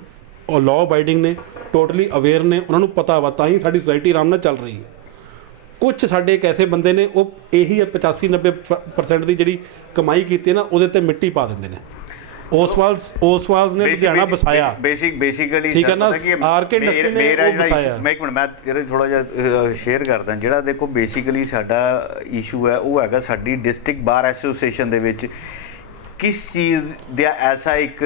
ਉਹ ਲਾਅ ਅਬਾਈਡਿੰਗ ਨੇ, ਟੋਟਲੀ ਅਵੇਅਰ ਨੇ, ਉਹਨਾਂ ਨੂੰ ਪਤਾ ਵਾ, ਤਾਂ ਹੀ ਸਾਡੀ ਸੁਸਾਇਟੀ ਆਰਾਮ ਨਾਲ ਚੱਲ ਰਹੀ ਹੈ। ਕੁਛ ਸਾਡੇ ਇੱਕ ਐਸੇ ਬੰਦੇ ਨੇ, ਉਹ ਇਹੀ 85-90% ਦੀ ਜਿਹੜੀ ਕਮਾਈ ਕੀਤੀ ਹੈ ਨਾ, ਉਹਦੇ ਤੇ ਮਿੱਟੀ ਪਾ ਦਿੰਦੇ ਨੇ। ਓਸਵਾਲ ਨੇ ਲੁਧਿਆਣਾ ਬਸਾਇਆ, ਬੇਸਿਕਲੀ ਠੀਕ ਹੈ ਨਾ, ਆਰਕੇ ਇੰਡਸਟਰੀ ਨੇ ਉਹ ਬਸਾਇਆ। ਮੈਂ ਇੱਕ ਮਿੰਟ, ਮੈਂ ਤੇਰੇ ਥੋੜਾ ਜਿਹਾ ਸ਼ੇਅਰ ਕਰਦਾ। ਜਿਹੜਾ ਦੇਖੋ ਬੇਸਿਕਲੀ ਸਾਡਾ ਇਸ਼ੂ ਹੈ, ਉਹ ਹੈਗਾ ਸਾਡੀ ਡਿਸਟ੍ਰਿਕਟ ਬਾਰ ਐਸੋਸੀਏਸ਼ਨ ਦੇ ਵਿੱਚ ਕਿਸ ਚੀਜ਼ ਦਾ ਐਸਾ ਇੱਕ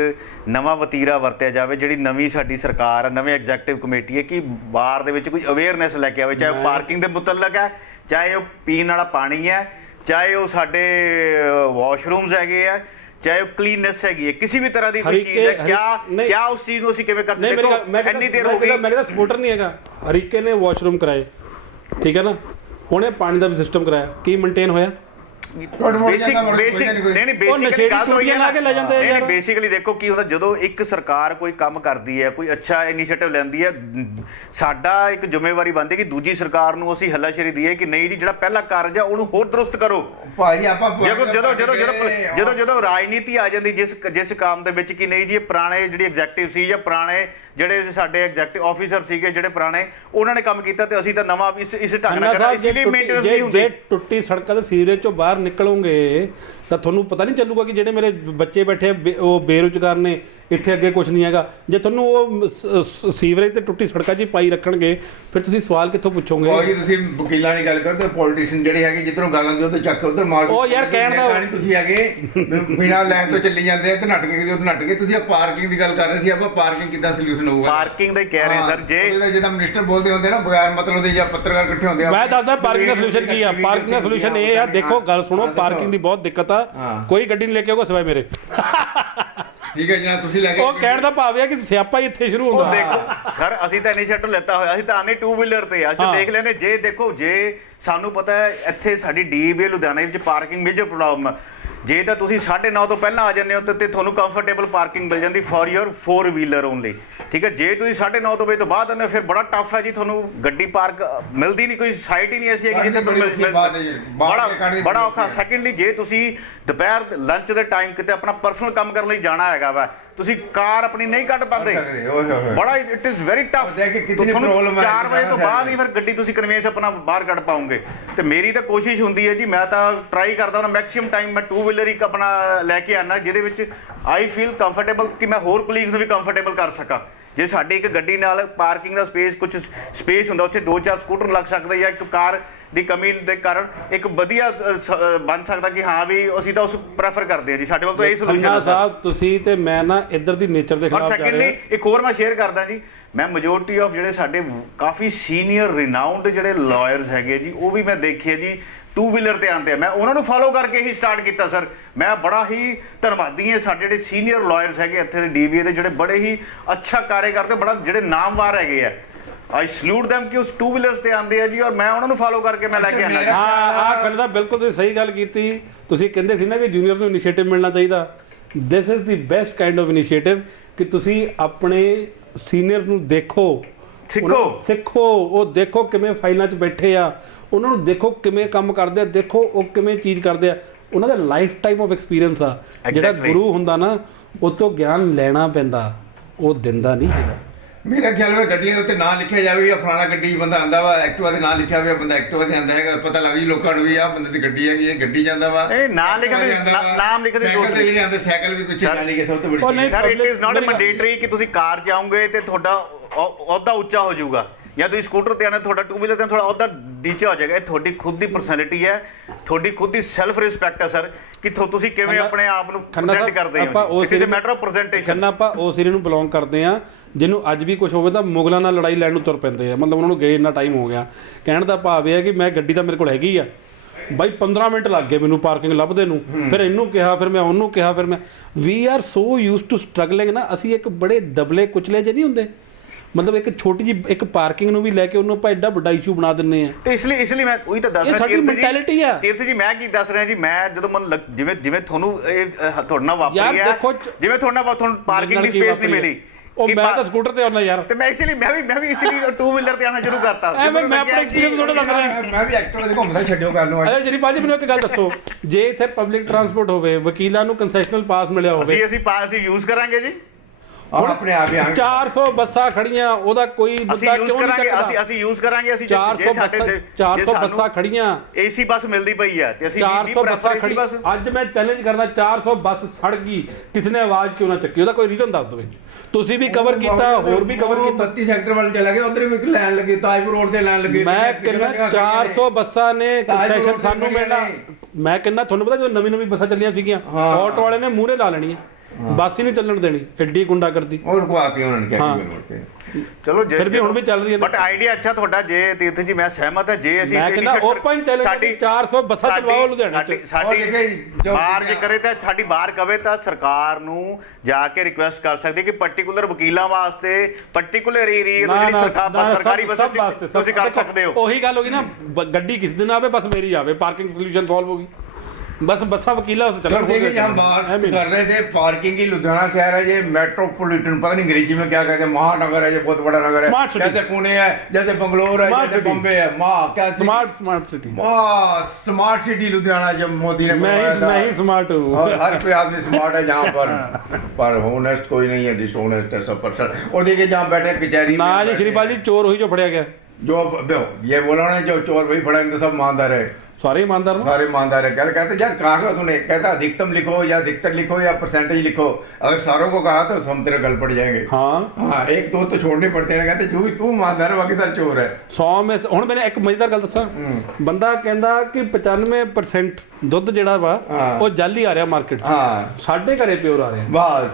ਨਵਾਂ ਵਤੀਰਾ ਵਰਤਿਆ ਜਾਵੇ, ਜਿਹੜੀ ਨਵੀਂ ਸਾਡੀ ਸਰਕਾਰ ਹੈ, ਨਵੇਂ ਐਗਜ਼ੈਕਟਿਵ ਕਮੇਟੀ ਹੈ, ਕਿ ਬਾਰ ਦੇ ਵਿੱਚ ਕੋਈ ਅਵੇਅਰਨੈਸ ਲੈ ਕੇ ਆਵੇ, ਚਾਹੇ ਉਹ ਪਾਰਕਿੰਗ ਦੇ ਮੁਤਲਕ ਹੈ, ਚਾਹੇ ਉਹ ਪੀਣ ਵਾਲਾ ਪਾਣੀ ਹੈ, ਚਾਹੇ ਉਹ ਸਾਡੇ ਵਾਸ਼ਰੂਮਸ ਹੈਗੇ ਆ, ਚਾਹੇ ਉਹ ਕਲੀਨੈਸ ਹੈਗੀ ਹੈ, ਕਿਸੇ ਵੀ ਤਰ੍ਹਾਂ ਦੀ ਕੋਈ ਚੀਜ਼ ਹੈ। ਕਿਆ ਉਸ ਚੀਜ਼ ਨੂੰ ਅਸੀਂ ਕਿਵੇਂ ਕਰ ਸਕਦੇ? ਇੰਨੀ ਦੇਰ ਹੋ ਗਈ, ਮੈਂ ਕਹਿੰਦਾ ਸਪੋਰਟਰ ਨਹੀਂ ਹੈਗਾ, ਹਰੀਕੇ ਨੇ ਵਾਸ਼ਰੂਮ ਕਰਾਏ, ਠੀਕ ਹੈ ਨਾ, ਉਹਨੇ ਪਾਣੀ ਦਾ ਵੀ ਸਿਸਟਮ ਕਰਾਇਆ, ਕੀ ਮੇਨਟੇਨ ਹੋਇਆ? ਬੇਸਿਕਲੀ ਦੇਖੋ ਕੀ ਹੁੰਦਾ, ਜਦੋਂ ਇੱਕ ਸਰਕਾਰ ਕੋਈ ਕੰਮ ਕਰਦੀ ਹੈ, ਕੋਈ ਅੱਛਾ ਇਨੀਸ਼ੀਏਟਿਵ ਲੈਂਦੀ ਹੈ, ਸਾਡਾ ਇੱਕ ਜ਼ਿੰਮੇਵਾਰੀ ਬਣਦੀ ਕਿ ਦੂਜੀ ਸਰਕਾਰ ਨੂੰ ਅਸੀਂ ਹੱਲਾਸ਼ੇਰੀ ਦਈਏ ਕਿ ਨਹੀਂ ਜੀ, ਜਿਹੜਾ ਪਹਿਲਾ ਕਾਰਜ ਹੈ ਉਹਨੂੰ ਹੋਰ ਦਰੁਸਤ ਕਰੋ। ਭਾਈ ਆਪਾਂ ਜਦੋਂ ਰਾਜਨੀਤੀ ਆ ਜਾਂਦੀ ਜਿਸ ਕੰਮ ਦੇ ਵਿੱਚ ਕਿ ਨਹੀਂ ਜੀ, ਇਹ ਪੁਰਾਣੇ ਜਿਹੜੀ ਐਗਜ਼ੈਕਟਿਵ ਸੀ ਜਾਂ ਪੁਰਾਣੇ ਜਿਹੜੇ ਸਾਡੇ ਐਗਜ਼ੈਕਟਿਵ ਆਫੀਸਰ ਸੀਗੇ ਜਿਹੜੇ ਪੁਰਾਣੇ, ਉਹਨਾਂ ਨੇ ਕੰਮ ਕੀਤਾ ਤੇ ਅਸੀਂ ਤਾਂ ਨਵਾਂ ਇਸ ਢੰਗ ਨਾਲ ਕਰਨਾ, ਇਸ ਲਈ ਮੇਨਟੇਨੈਂਸ ਨਹੀਂ ਹੁੰਦੀ। ਜੇ ਟੁੱਟੀ ਸੜਕਾਂ ਤੇ ਸੀਵਰੇਜ ਚੋਂ ਬਾਹਰ ਨਿਕਲੋਗੇ ਤਾਂ ਤੁਹਾਨੂੰ ਪਤਾ ਨਹੀਂ ਚੱਲੂਗਾ ਕਿ ਜਿਹੜੇ ਮੇਰੇ ਬੱਚੇ ਬੈਠੇ ਉਹ ਬੇਰੁਜ਼ਗਾਰ ਨੇ, ਇੱਥੇ ਅੱਗੇ ਕੁਝ ਨਹੀਂ ਹੈਗਾ। ਜੇ ਤੁਹਾਨੂੰ ਉਹ ਸੀਵਰੇਜ ਤੇ ਟੁੱਟੀ ਸੜਕਾਂ 'ਚ ਪਾਈ ਰੱਖਣਗੇ, ਫਿਰ ਤੁਸੀਂ ਸਵਾਲ ਕਿੱਥੋਂ ਪੁੱਛੋਗੇ? ਉਹ ਜੀ ਤੁਸੀਂ ਵਕੀਲਾਂ ਦੀ ਗੱਲ ਕਰਦੇ, ਪੋਲੀਟੀਸ਼ੀਅਨ ਜਿਹੜੇ ਹੈਗੇ ਜਿੱਧਰੋਂ ਗੱਲ ਆਉਂਦੀ ਉਹ ਤੇ ਚੱਕ ਕੇ ਉਧਰ ਮਾਰ, ਉਹ ਯਾਰ ਕਹਿਣ ਦਾ ਤੁਸੀਂ ਹੈਗੇ ਬਿਨਾਂ ਲਾਈਨ ਤੋਂ ਚੱਲੀ ਜਾਂਦੇ ਆ ਤੇ ਨੱਟ ਕੇ ਉਹ ਨੱਟ ਕੇ। ਤੁਸੀਂ ਆ ਪਾਰਕਿੰਗ ਦੀ ਗੱਲ ਕਰ ਰਹੇ ਸੀ, ਆਪਾਂ ਪਾਰਕਿੰਗ ਕਿੱਦਾਂ ਸੋਲੂਸ਼ਨ ਹੋਊਗਾ? ਪਾਰਕਿੰਗ ਦਾ ਹੀ ਕਹਿ ਰਹੇ ਸਰ, ਜੇ ਜਿੱਦਾਂ ਮਿਨਿਸਟਰ ਬੋਲਦੇ ਹੁੰਦੇ ਨਾ ਬਗੈਰ ਮਤਲਬ ਦੇ, ਜਾਂ ਪੱਤਰਕਾਰ ਇਕੱਠੇ ਹੁੰਦੇ ਆ, ਮੈਂ ਦੱਸਦਾ ਪਾਰਕਿੰਗ ਦਾ ਸੋਲੂਸ਼ਨ ਕੀ ਆ। ਪਾਰਕਿੰਗ ਦਾ ਸੋਲੂਸ਼ਨ ਇਹ ਆ, ਦੇਖੋ ਗੱਲ ਸੁਣੋ, ਪਾਰਕਿੰਗ ਦੀ ਬਹੁਤ ਦਿੱਕਤ ਆ, ਕੋਈ ਗੱਡੀ ਨਹੀਂ ਲੈ ਕੇ ਆਊਗਾ ਸਿਵਾਏ ਮੇਰੇ। ਠੀਕ ਹੈ ਜੀ, ਤੁਸੀਂ ਲੈ ਕੇ ਉਹ ਕਹਿਣ ਦਾ ਭਾਵ ਹੈ ਕਿ ਸਿਆਪਾ ਹੀ ਇੱਥੇ ਸ਼ੁਰੂ ਹੁੰਦਾ। ਦੇਖੋ ਸਰ, ਅਸੀਂ ਤਾਂ ਇਨੀਸ਼ੀਏਟਿਵ ਲੈਤਾ ਹੋਇਆ, ਅਸੀਂ ਤਾਂ ਆਨੇ 2 ਵੀਲਰ ਤੇ ਆ, ਅਸੀਂ ਦੇਖ ਲੈਂਦੇ। ਜੇ ਦੇਖੋ, ਜੇ ਸਾਨੂੰ ਪਤਾ ਹੈ ਇੱਥੇ ਸਾਡੀ ਡੀਬੀ ਲੁਧਿਆਣਾ ਵਿੱਚ ਪਾਰਕਿੰਗ ਮੇਜਰ ਪ੍ਰੋਬਲਮ, ਜੇ ਤਾਂ ਤੁਸੀਂ 9:30 ਤੋਂ ਪਹਿਲਾਂ ਆ ਜਾਂਦੇ ਹੋ ਤੇ ਤੁਹਾਨੂੰ ਕੰਫਰਟੇਬਲ ਪਾਰਕਿੰਗ ਮਿਲ ਜਾਂਦੀ ਫॉर योर 4 ਵੀਲਰ ਓਨਲੀ, ਠੀਕ ਹੈ। ਜੇ ਤੁਸੀਂ 9:30 ਵਜੇ ਤੋਂ ਬਾਅਦ ਆਉਂਦੇ ਹੋ, ਫਿਰ ਬੜਾ ਟਫ ਹੈ ਜੀ, ਤੁਹਾਨੂੰ ਗੱਡੀ ਪਾਰਕ ਮਿਲਦੀ ਨਹੀਂ, ਕੋਈ ਸਾਈਟ ਹੀ ਨਹੀਂ ਐਸੀ ਹੈ ਕਿ ਜਿੱਥੇ ਬੜਾ ਔਖਾ। ਸੈਕੰਡਲੀ, ਜੇ ਤੁਸੀਂ ਦੁਪਹਿਰ ਲੰਚ ਦੇ ਟਾਈਮ ਕਿਤੇ ਆਪਣਾ ਪਰਸਨਲ ਕੰਮ ਕਰਨ ਲਈ ਜਾਣਾ ਹੈਗਾ ਵਾ, ਤੁਸੀਂ ਕਾਰ ਆਪਣੀ ਨਹੀਂ ਕੱਢ ਪਾਉਂਦੇ, ਬੜਾ ਇਟ ਇਜ਼ ਵੈਰੀ ਟਫ। 4 ਵਜੇ ਤੋਂ ਬਾਅਦ ਹੀ ਫਿਰ ਗੱਡੀ ਤੁਸੀਂ ਕਨਵੀਨਸ ਆਪਣਾ ਬਾਹਰ ਕੱਢ ਪਾਉਂਗੇ। ਤੇ ਮੇਰੀ ਤਾਂ ਕੋਸ਼ਿਸ਼ ਹੁੰਦੀ ਹੈ ਜੀ, ਮੈਂ ਤਾਂ ਟਰਾਈ ਕਰਦਾ ਹਾਂ ਮੈਕਸਿਮਮ ਟਾਈਮ ਮੈਂ 2 ਵੀਲਰ ਹੀ ਆਪਣਾ ਲੈ ਕੇ ਆਉਣਾ, ਜਿਹਦੇ ਵਿੱਚ ਆਈ ਫੀਲ ਕੰਫਰਟੇਬਲ, ਕਿ ਮੈਂ ਹੋਰ ਕਲੀਗਸ ਨੂੰ ਵੀ ਕੰਫਰਟੇਬਲ ਕਰ ਸਕਾਂ। ਜੇ ਸਾਡੀ ਇੱਕ ਗੱਡੀ ਨਾਲ ਪਾਰਕਿੰਗ ਦਾ ਕੁਝ ਸਪੇਸ ਹੁੰਦਾ, ਉੱਥੇ 2-4 ਸਕੂਟਰ ਲੱਗ ਸਕਦੇ, ਜਾਂ ਇੱਕ ਕਾਰ ਦੀ ਕਮੀ ਦੇ ਕਾਰਨ ਇੱਕ ਵਧੀਆ ਬਣ ਸਕਦਾ ਕਿ ਹਾਂ ਵੀ ਅਸੀਂ ਤਾਂ ਉਸ ਪ੍ਰੈਫਰ ਕਰਦੇ ਹਾਂ ਜੀ। ਸਾਡੇ ਕੋਲ ਤਾਂ ਇਹ ਸੋਲੂਸ਼ਨ ਹੈ ਸਾਹਿਬ। ਤੁਸੀਂ ਤੇ ਮੈਂ ਨਾ ਇੱਧਰ ਦੀ ਨੇਚਰ ਦੇ ਖਿਲਾਫ ਜਾ ਰਹੇ ਹਾਂ। ਸੈਕੰਡਲੀ ਇੱਕ ਹੋਰ ਮੈਂ ਸ਼ੇਅਰ ਕਰਦਾ ਜੀ, ਮੈਂ ਮੈਜੋਰਟੀ ਆਫ ਜਿਹੜੇ ਸਾਡੇ ਕਾਫੀ ਸੀਨੀਅਰ ਰਿਨਾਊਂਡ ਜਿਹੜੇ ਲਾਇਰਸ ਹੈਗੇ ਜੀ, ਉਹ ਵੀ ਮੈਂ ਦੇਖੇ ਜੀ 2 ਵੀਲਰ ਤੇ ਆਉਂਦੇ ਆ। ਮੈਂ ਉਹਨਾਂ ਨੂੰ ਫਾਲੋ ਕਰਕੇ ਹੀ ਸਟਾਰਟ ਕੀਤਾ ਸਰ। ਮੈਂ ਬੜਾ ਹੀ ਧੰਨਵਾਦੀ ਹਾਂ ਸਾਡੇ ਜਿਹੜੇ ਸੀਨੀਅਰ ਲਾਇਰਸ ਹੈਗੇ ਇੱਥੇ ਦੇ DVA ਦੇ, ਜਿਹੜੇ ਬੜੇ ਹੀ ਅੱਛਾ ਕਾਰਜ ਕਰਦੇ, ਬੜਾ ਜਿਹੜੇ ਨਾਮਵਾਰ ਹੈਗੇ ਆ। ਆਈ ਸਲੂਟ them ਕਿ ਉਸ 2 ਵੀਲਰਸ ਤੇ ਆਉਂਦੇ ਆ ਜੀ, ਔਰ ਮੈਂ ਉਹਨਾਂ ਨੂੰ ਫਾਲੋ ਕਰਕੇ ਮੈਂ ਲੈ ਕੇ ਆਉਂਦਾ। ਹਾਂ ਖੰਨਾ ਬਿਲਕੁਲ ਤੁਸੀਂ ਸਹੀ ਗੱਲ ਕੀਤੀ। ਤੁਸੀਂ ਕਹਿੰਦੇ ਸੀ ਨਾ ਕਿ ਜੂਨੀਅਰ ਨੂੰ ਇਨੀਸ਼ੀਏਟਿਵ ਮਿਲਣਾ ਚਾਹੀਦਾ। This is the best kind of initiative ਕਿ ਤੁਸੀਂ ਆਪਣੇ ਸੀਨੀਅਰਸ ਨੂੰ ਦੇਖੋ, ਸਿੱਖੋ। ਉਹ ਦੇਖੋ ਕਿਵੇਂ ਫਾਈਲਾਂ 'ਚ ਬੈਠੇ ਆ, ਉਹਨਾਂ ਨੂੰ ਦੇਖੋ ਕਿਵੇਂ ਕੰਮ ਕਰਦੇ ਆ, ਦੇਖੋ ਉਹ ਕਿਵੇਂ ਚੀਜ਼ ਕਰਦੇ ਆ। ਉਹਨਾਂ ਦਾ ਲਾਈਫ ਟਾਈਮ ਆਫ ਐਕਸਪੀਰੀਅੰਸ ਆ। ਜਿਹੜਾ ਗੁਰੂ ਹੁੰਦਾ ਨਾ, ਉਹ ਤੋਂ ਗਿਆਨ ਲੈਣਾ ਪੈਂਦਾ, ਉਹ ਦਿੰਦਾ ਨਹੀਂ ਹੈਗਾ। मेरा ख्याल में गड्डियां ਦੇ ਉੱਤੇ ਨਾਂ ਲਿਖਿਆ ਜਾਵੇ ਜਾਂ ਫਲਾਣਾ ਗੱਡੀ ਬੰਦਾ ਆਂਦਾ ਵਾ, ਐਕਟਿਵਾ ਦੇ ਨਾਂ ਲਿਖਿਆ ਹੋਵੇ, ਬੰਦਾ ਐਕਟਿਵਾ ਤੇ ਆਂਦਾ ਹੈਗਾ, ਪਤਾ ਲੱਗ ਜੀ ਲੋਕਾਂ ਨੂੰ ਵੀ ਆ ਬੰਦੇ ਦੀ ਗੱਡੀ ਹੈਗੀ, ਇਹ ਗੱਡੀ ਜਾਂਦਾ ਵਾ। ਇਹ ਨਾਂ ਲਿਖਦੇ, ਨਾਮ ਲਿਖਦੇ ਸਾਈਕਲ ਤੇ ਜਿਹੜੇ ਆਂਦੇ, ਸਾਈਕਲ ਵੀ ਕੁਝ ਜਾਣੀ ਕਿ ਸਭ ਤੋਂ ਵੱਡੀ ਚੀਜ਼। Sir it is not mandatory ਕਿ ਤੁਸੀਂ ਕਾਰ ਜਾਓਗੇ ਤੇ ਤੁਹਾਡਾ ਅਹੁਦਾ ਉੱਚਾ ਹੋ ਜਾਊਗਾ, ਜਾਂ ਤੁਸੀਂ ਸਕੂਟਰ ਤੇ ਆਣਾ ਤੁਹਾਡਾ 2 ਵੀਲਰ ਤੇ ਥੋੜਾ ਅਹੁਦਾ ਨੀਚਾ ਹੋ ਜਾਏਗਾ। ਇਹ ਤੁਹਾਡੀ ਖੁਦ ਦੀ ਪਰਸਨੈਲਿਟੀ ਹੈ, ਤੁਹਾਡੀ ਖੁਦ ਦੀ ਸੈਲਫ ਰਿਸਪੈਕਟ ਹੈ ਸਰ, ਕਿ ਤੁਸੀਂ ਕਿਵੇਂ ਆਪਣੇ ਆਪ ਨੂੰ ਪ੍ਰੈਜ਼ੈਂਟ ਕਰਦੇ ਹੋ। It is a matter of presentation. Khanna ਆਪਾਂ ਉਸ ਏਰੀਏ ਨੂੰ ਬਿਲੋਂਗ ਕਰਦੇ ਆ ਜਿਹਨੂੰ ਅੱਜ ਵੀ ਕੁਝ ਹੋਵੇ ਤਾਂ ਮੁਗਲਾਂ ਨਾਲ ਲੜਾਈ ਲੈਣ ਨੂੰ ਤੁਰ ਪੈਂਦੇ ਆ। ਮਤਲਬ ਉਹਨਾਂ ਨੂੰ ਗਏ ਇੰਨਾ ਟਾਈਮ ਹੋ ਗਿਆ। ਕਹਿਣ ਦਾ ਭਾਵ ਇਹ ਹੈ ਕਿ ਮੈਂ ਗੱਡੀ ਤਾਂ ਮੇਰੇ ਕੋਲ ਹੈਗੀ ਆ ਬਾਈ, 15 ਮਿੰਟ ਲੱਗ ਗਏ ਮੈਨੂੰ ਪਾਰਕਿੰਗ ਲੱਭਦੇ ਨੂੰ। ਫਿਰ ਇਹਨੂੰ ਕਿਹਾ, ਫਿਰ ਮੈਂ ਉਹਨੂੰ ਕਿਹਾ, ਫਿਰ ਮੈਂ ਵੀ are so used to struggling ਨਾ। ਅਸੀਂ ਇੱਕ ਬੜੇ ਦਬਲੇ ਕੁਚਲੇ ਜੇ ਨਹੀਂ ਹੁੰਦੇ, ਮਤਲਬ ਇੱਕ ਛੋਟੀ ਜਿਹੀ ਇੱਕ ਪਾਰਕਿੰਗ ਨੂੰ ਵੀ ਲੈ ਕੇ ਉਹਨੂੰ ਆਪਾਂ ਐਡਾ ਵੱਡਾ ਇਸ਼ੂ ਬਣਾ ਦਿੰਨੇ ਆ। ਤੇ ਇਸ ਲਈ ਮੈਂ ਉਹੀ ਤਾਂ ਦੱਸ ਰਿਹਾ, ਸਾਡੀ ਮੈਂਟੈਲਿਟੀ ਆ। ਤੀਰਥ ਜੀ ਮੈਂ ਕੀ ਦੱਸ ਰਿਹਾ ਜੀ, ਮੈਂ ਜਦੋਂ ਮਨ ਜਿਵੇਂ ਤੁਹਾਨੂੰ ਇਹ ਤੁਹਾਡੇ ਨਾਲ ਵਾਪਰੀ ਹੈ, ਜਿਵੇਂ ਤੁਹਾਨੂੰ ਪਾਰਕਿੰਗ ਦੀ ਸਪੇਸ ਨਹੀਂ ਮਿਲੀ, ਉਹ ਮੈਂ ਤਾਂ ਸਕੂਟਰ ਤੇ ਆਉਣਾ ਯਾਰ, ਤੇ ਮੈਂ ਇਸ ਲਈ ਇਸ ਲਈ 2 ਵੀਲਰ ਤੇ ਆਉਣਾ ਸ਼ੁਰੂ ਕਰਤਾ। ਮੈਂ ਆਪਣਾ ਐਕਸਪੀਰੀਅੰਸ ਥੋੜਾ ਦੱਸ ਰਿਹਾ। ਮੈਂ ਵੀ ਐਕਟਿਵਾ ਤੇ ਘੁੰਮਦਾ ਛੱਡਿਓ ਕਰ ਲਓ। ਅੱਛਾ ਸ਼੍ਰੀਪਾਲ ਜੀ ਮੈਨੂੰ ਇੱਕ ਗੱਲ ਦੱਸੋ, ਜੇ ਇੱਥੇ ਪਬਲਿਕ ਟਰਾਂਸਪੋਰਟ ਹੋਵੇ, ਵਕੀਲਾਂ ਨੂੰ ਕੰਸੈਸ਼ਨਲ ਪਾਸ ਮਿਲਿਆ ਹੋਵੇ, ਅਸੀਂ ਯੂਜ਼ ਕਰਾਂਗੇ ਜੀ। ਹੁਣ ਆਪਣੇ ਆਪ ਹੀ 400 ਬੱਸਾਂ ਖੜੀਆਂ, ਉਹਦਾ ਕੋਈ ਬੰਦਾ ਕਿਉਂ ਨਹੀਂ ਚੱਕਦਾ? ਅਸੀਂ ਯੂਜ਼ ਕਰਾਂਗੇ। ਅਸੀਂ 400 ਬੱਸਾਂ ਖੜੀਆਂ, ਏਸੀ ਬੱਸ ਮਿਲਦੀ ਪਈ ਹੈ ਤੇ ਅਸੀਂ 400 ਬੱਸਾਂ ਖੜੀਆਂ। ਅੱਜ ਮੈਂ ਚੈਲੰਜ ਕਰਦਾ, 400 ਬੱਸ ਸੜ ਗਈ, ਕਿਸੇ ਨੇ ਆਵਾਜ਼ ਕਿਉਂ ਨਾ ਚੱਕੀ? ਉਹਦਾ ਕੋਈ ਰੀਜ਼ਨ ਦੱਸ ਦਿਓ। ਤੁਸੀਂ ਵੀ ਕਵਰ ਕੀਤਾ, ਹੋਰ ਵੀ ਕਵਰ ਕੀਤਾ। 32 ਸੈਕਟਰ ਵੱਲ ਚਲਾ ਗਿਆ, ਉਧਰ ਵੀ ਲੈਣ ਲੱਗੇ, ਤਾਜਪੁਰ ਰੋਡ ਤੇ ਲੈਣ ਲੱਗੇ। ਮੈਂ ਕਹਿੰਦਾ 400 ਬੱਸਾਂ ਨੇ ਕੰਸੈਸ਼ਨ ਸਾਨੂੰ ਮਿਲਣਾ। ਮੈਂ ਕਹਿੰਦਾ ਤੁਹਾਨੂੰ ਪਤਾ ਜਦੋਂ ਨਵੀਂ ਬੱਸਾਂ ਚੱਲੀਆਂ ਸੀਗੀਆਂ, ਆਟੋ ਵਾਲੇ ਨੇ ਮੂਹਰੇ ਲਾ ਲੈਣੀ, ਬੱਸ ਹੀ ਨਹੀਂ ਚੱਲਣ ਦੇਣੀ, ਐਡੀ ਗੁੰਡਾ ਕਰਦੀ। ਉਹ ਰੁਕਵਾਤੀ ਉਹਨਾਂ ਨੇ ਕਿਹਾ ਕਿ ਚਲੋ ਫਿਰ ਵੀ ਹੁਣ ਵੀ ਚੱਲ ਰਹੀ ਹੈ। ਬਟ ਆਈਡੀਆ ਅੱਛਾ ਤੁਹਾਡਾ। ਜੇ ਤੀਰਥ ਜੀ ਮੈਂ ਸਹਿਮਤ ਹੈ, ਜੇ ਅਸੀਂ ਮੈਂ ਕਹਿੰਦਾ ਓਪਨ ਚੈਲੰਜ 400 ਬੱਸਾਂ ਚਲਵਾਓ ਲੁਧਿਆਣੇ ਚ। ਸਾਡੀ ਬਾਹਰ ਜੇ ਕਰੇ ਤਾਂ ਸਾਡੀ ਬਾਹਰ ਕਵੇ ਤਾਂ ਸਰਕਾਰ ਨੂੰ ਜਾ ਕੇ ਰਿਕੁਐਸਟ ਕਰ ਸਕਦੀ ਕਿ ਪਾਰਟਿਕੂਲਰ ਵਕੀਲਾਂ ਵਾਸਤੇ ਪਾਰਟਿਕੂਲਰ ਏਰੀਆ ਜਿਹੜੀ ਸਰਕਾਰੀ ਬੱਸਾਂ ਤੁਸੀਂ ਕਰ ਸਕਦੇ ਹੋ। ਉਹੀ ਗੱਲ ਹੋ ਗਈ ਨਾ, ਗੱਡੀ ਕਿਸ ਦਿਨ ਆਵੇ, ਬਸ ਮੇਰੀ ਆਵੇ, ਪਾਰਕਿੰਗ ਸੋਲੂਸ਼ਨ ਸੋਲਵ ਹੋ ਗਈ। बस बसा वकीला से चला हम बात कर रहे थे पार्किंग की। लुधियाना शहर है ये मेट्रोपॉलिटन, पता नहीं अंग्रेजी में क्या कहते हैं, महानगर है, ये बहुत बड़ा नगर है, जैसे पुणे है, जैसे बंगलोर है, जैसे बॉम्बे है। Smart city, smart city Ludhiana जब मोदी ने मैं ही स्मार्ट हूँ, और हर कोई आदमी स्मार्ट है यहाँ पर होनेस्ट कोई नहीं है, डिसऑनेस्ट है सब पर्सन। और देखिए जहाँ बैठे कचहरी ना जी श्रीपाल जी, चोर हुई जो फड़िया गया, जो ये बोला ना जो चोर वही फड़ेंगे तो सब ईमानदार है, सारे ईमानदार, सारे ईमानदार है। कहते यार कहा तूने, कहता अधिकतम लिखो या अधिकतर लिखो या परसेंटेज लिखो। अगर सारों को कहा तो हम तेरे गल पड़ जाएंगे। हाँ एक दो तो छोड़ने पड़ते हैं। कहते जो भी तू ईमानदार है बाकी सारे चोर है। 100 में ਹੁਣ मैंने एक मजेदार गल दसा, ਬੰਦਾ ਕਹਿੰਦਾ ਕਿ 95% ਦੁੱਧ ਜਿਹੜਾ ਵਾ ਉਹ ਜਾਲੀ ਆ ਰਿਹਾ ਮਾਰਕੀਟ 'ਚ, ਸਾਡੇ ਘਰੇ ਪਿਓਰ ਆ ਰਿਹਾ। बस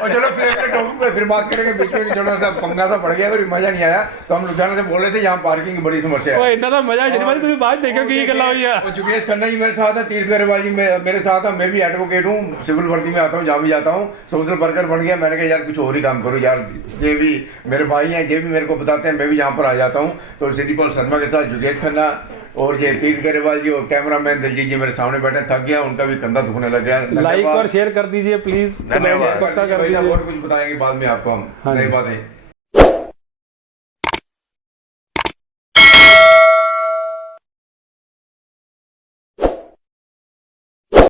और चलो फिर बात करेंगे बीच में, थोड़ा सा पंगा सा पड़ गया, कोई मजा नहीं आया। तो हम लुधियाना से बोल रहे थे यहाँ पार्किंग की बड़ी समस्या है। इन्ना दा मजा है तुम बाद देखो कि गल्ला हुई है। जुगेश खन्ना जी मेरे साथ है, तीर्थ गरेवाल जी मेरे साथ है, मैं भी एडवोकेट हूँ, सिविल भर्ती में आता हूँ, जहाँ भी जाता हूँ, सोशल वर्कर बन गया। मैंने कहा यार कुछ और ही काम करो यार, ये भी मेरे भाई हैं, ये भी मेरे को बताते हैं, मैं भी यहाँ पर आ जाता हूँ। तो श्रीपाल शर्मा के साथ जुगेश खन्ना और ये तीर्थ गरेवाल जी और कैमरामैन दिलजीत जी मेरे सामने बैठे, थक गया, उनका भी कंधा दुखने लग गया। लाइक और शेयर कर दीजिए प्लीज, और कुछ बताएंगे बाद में आपको हम, नई बातें।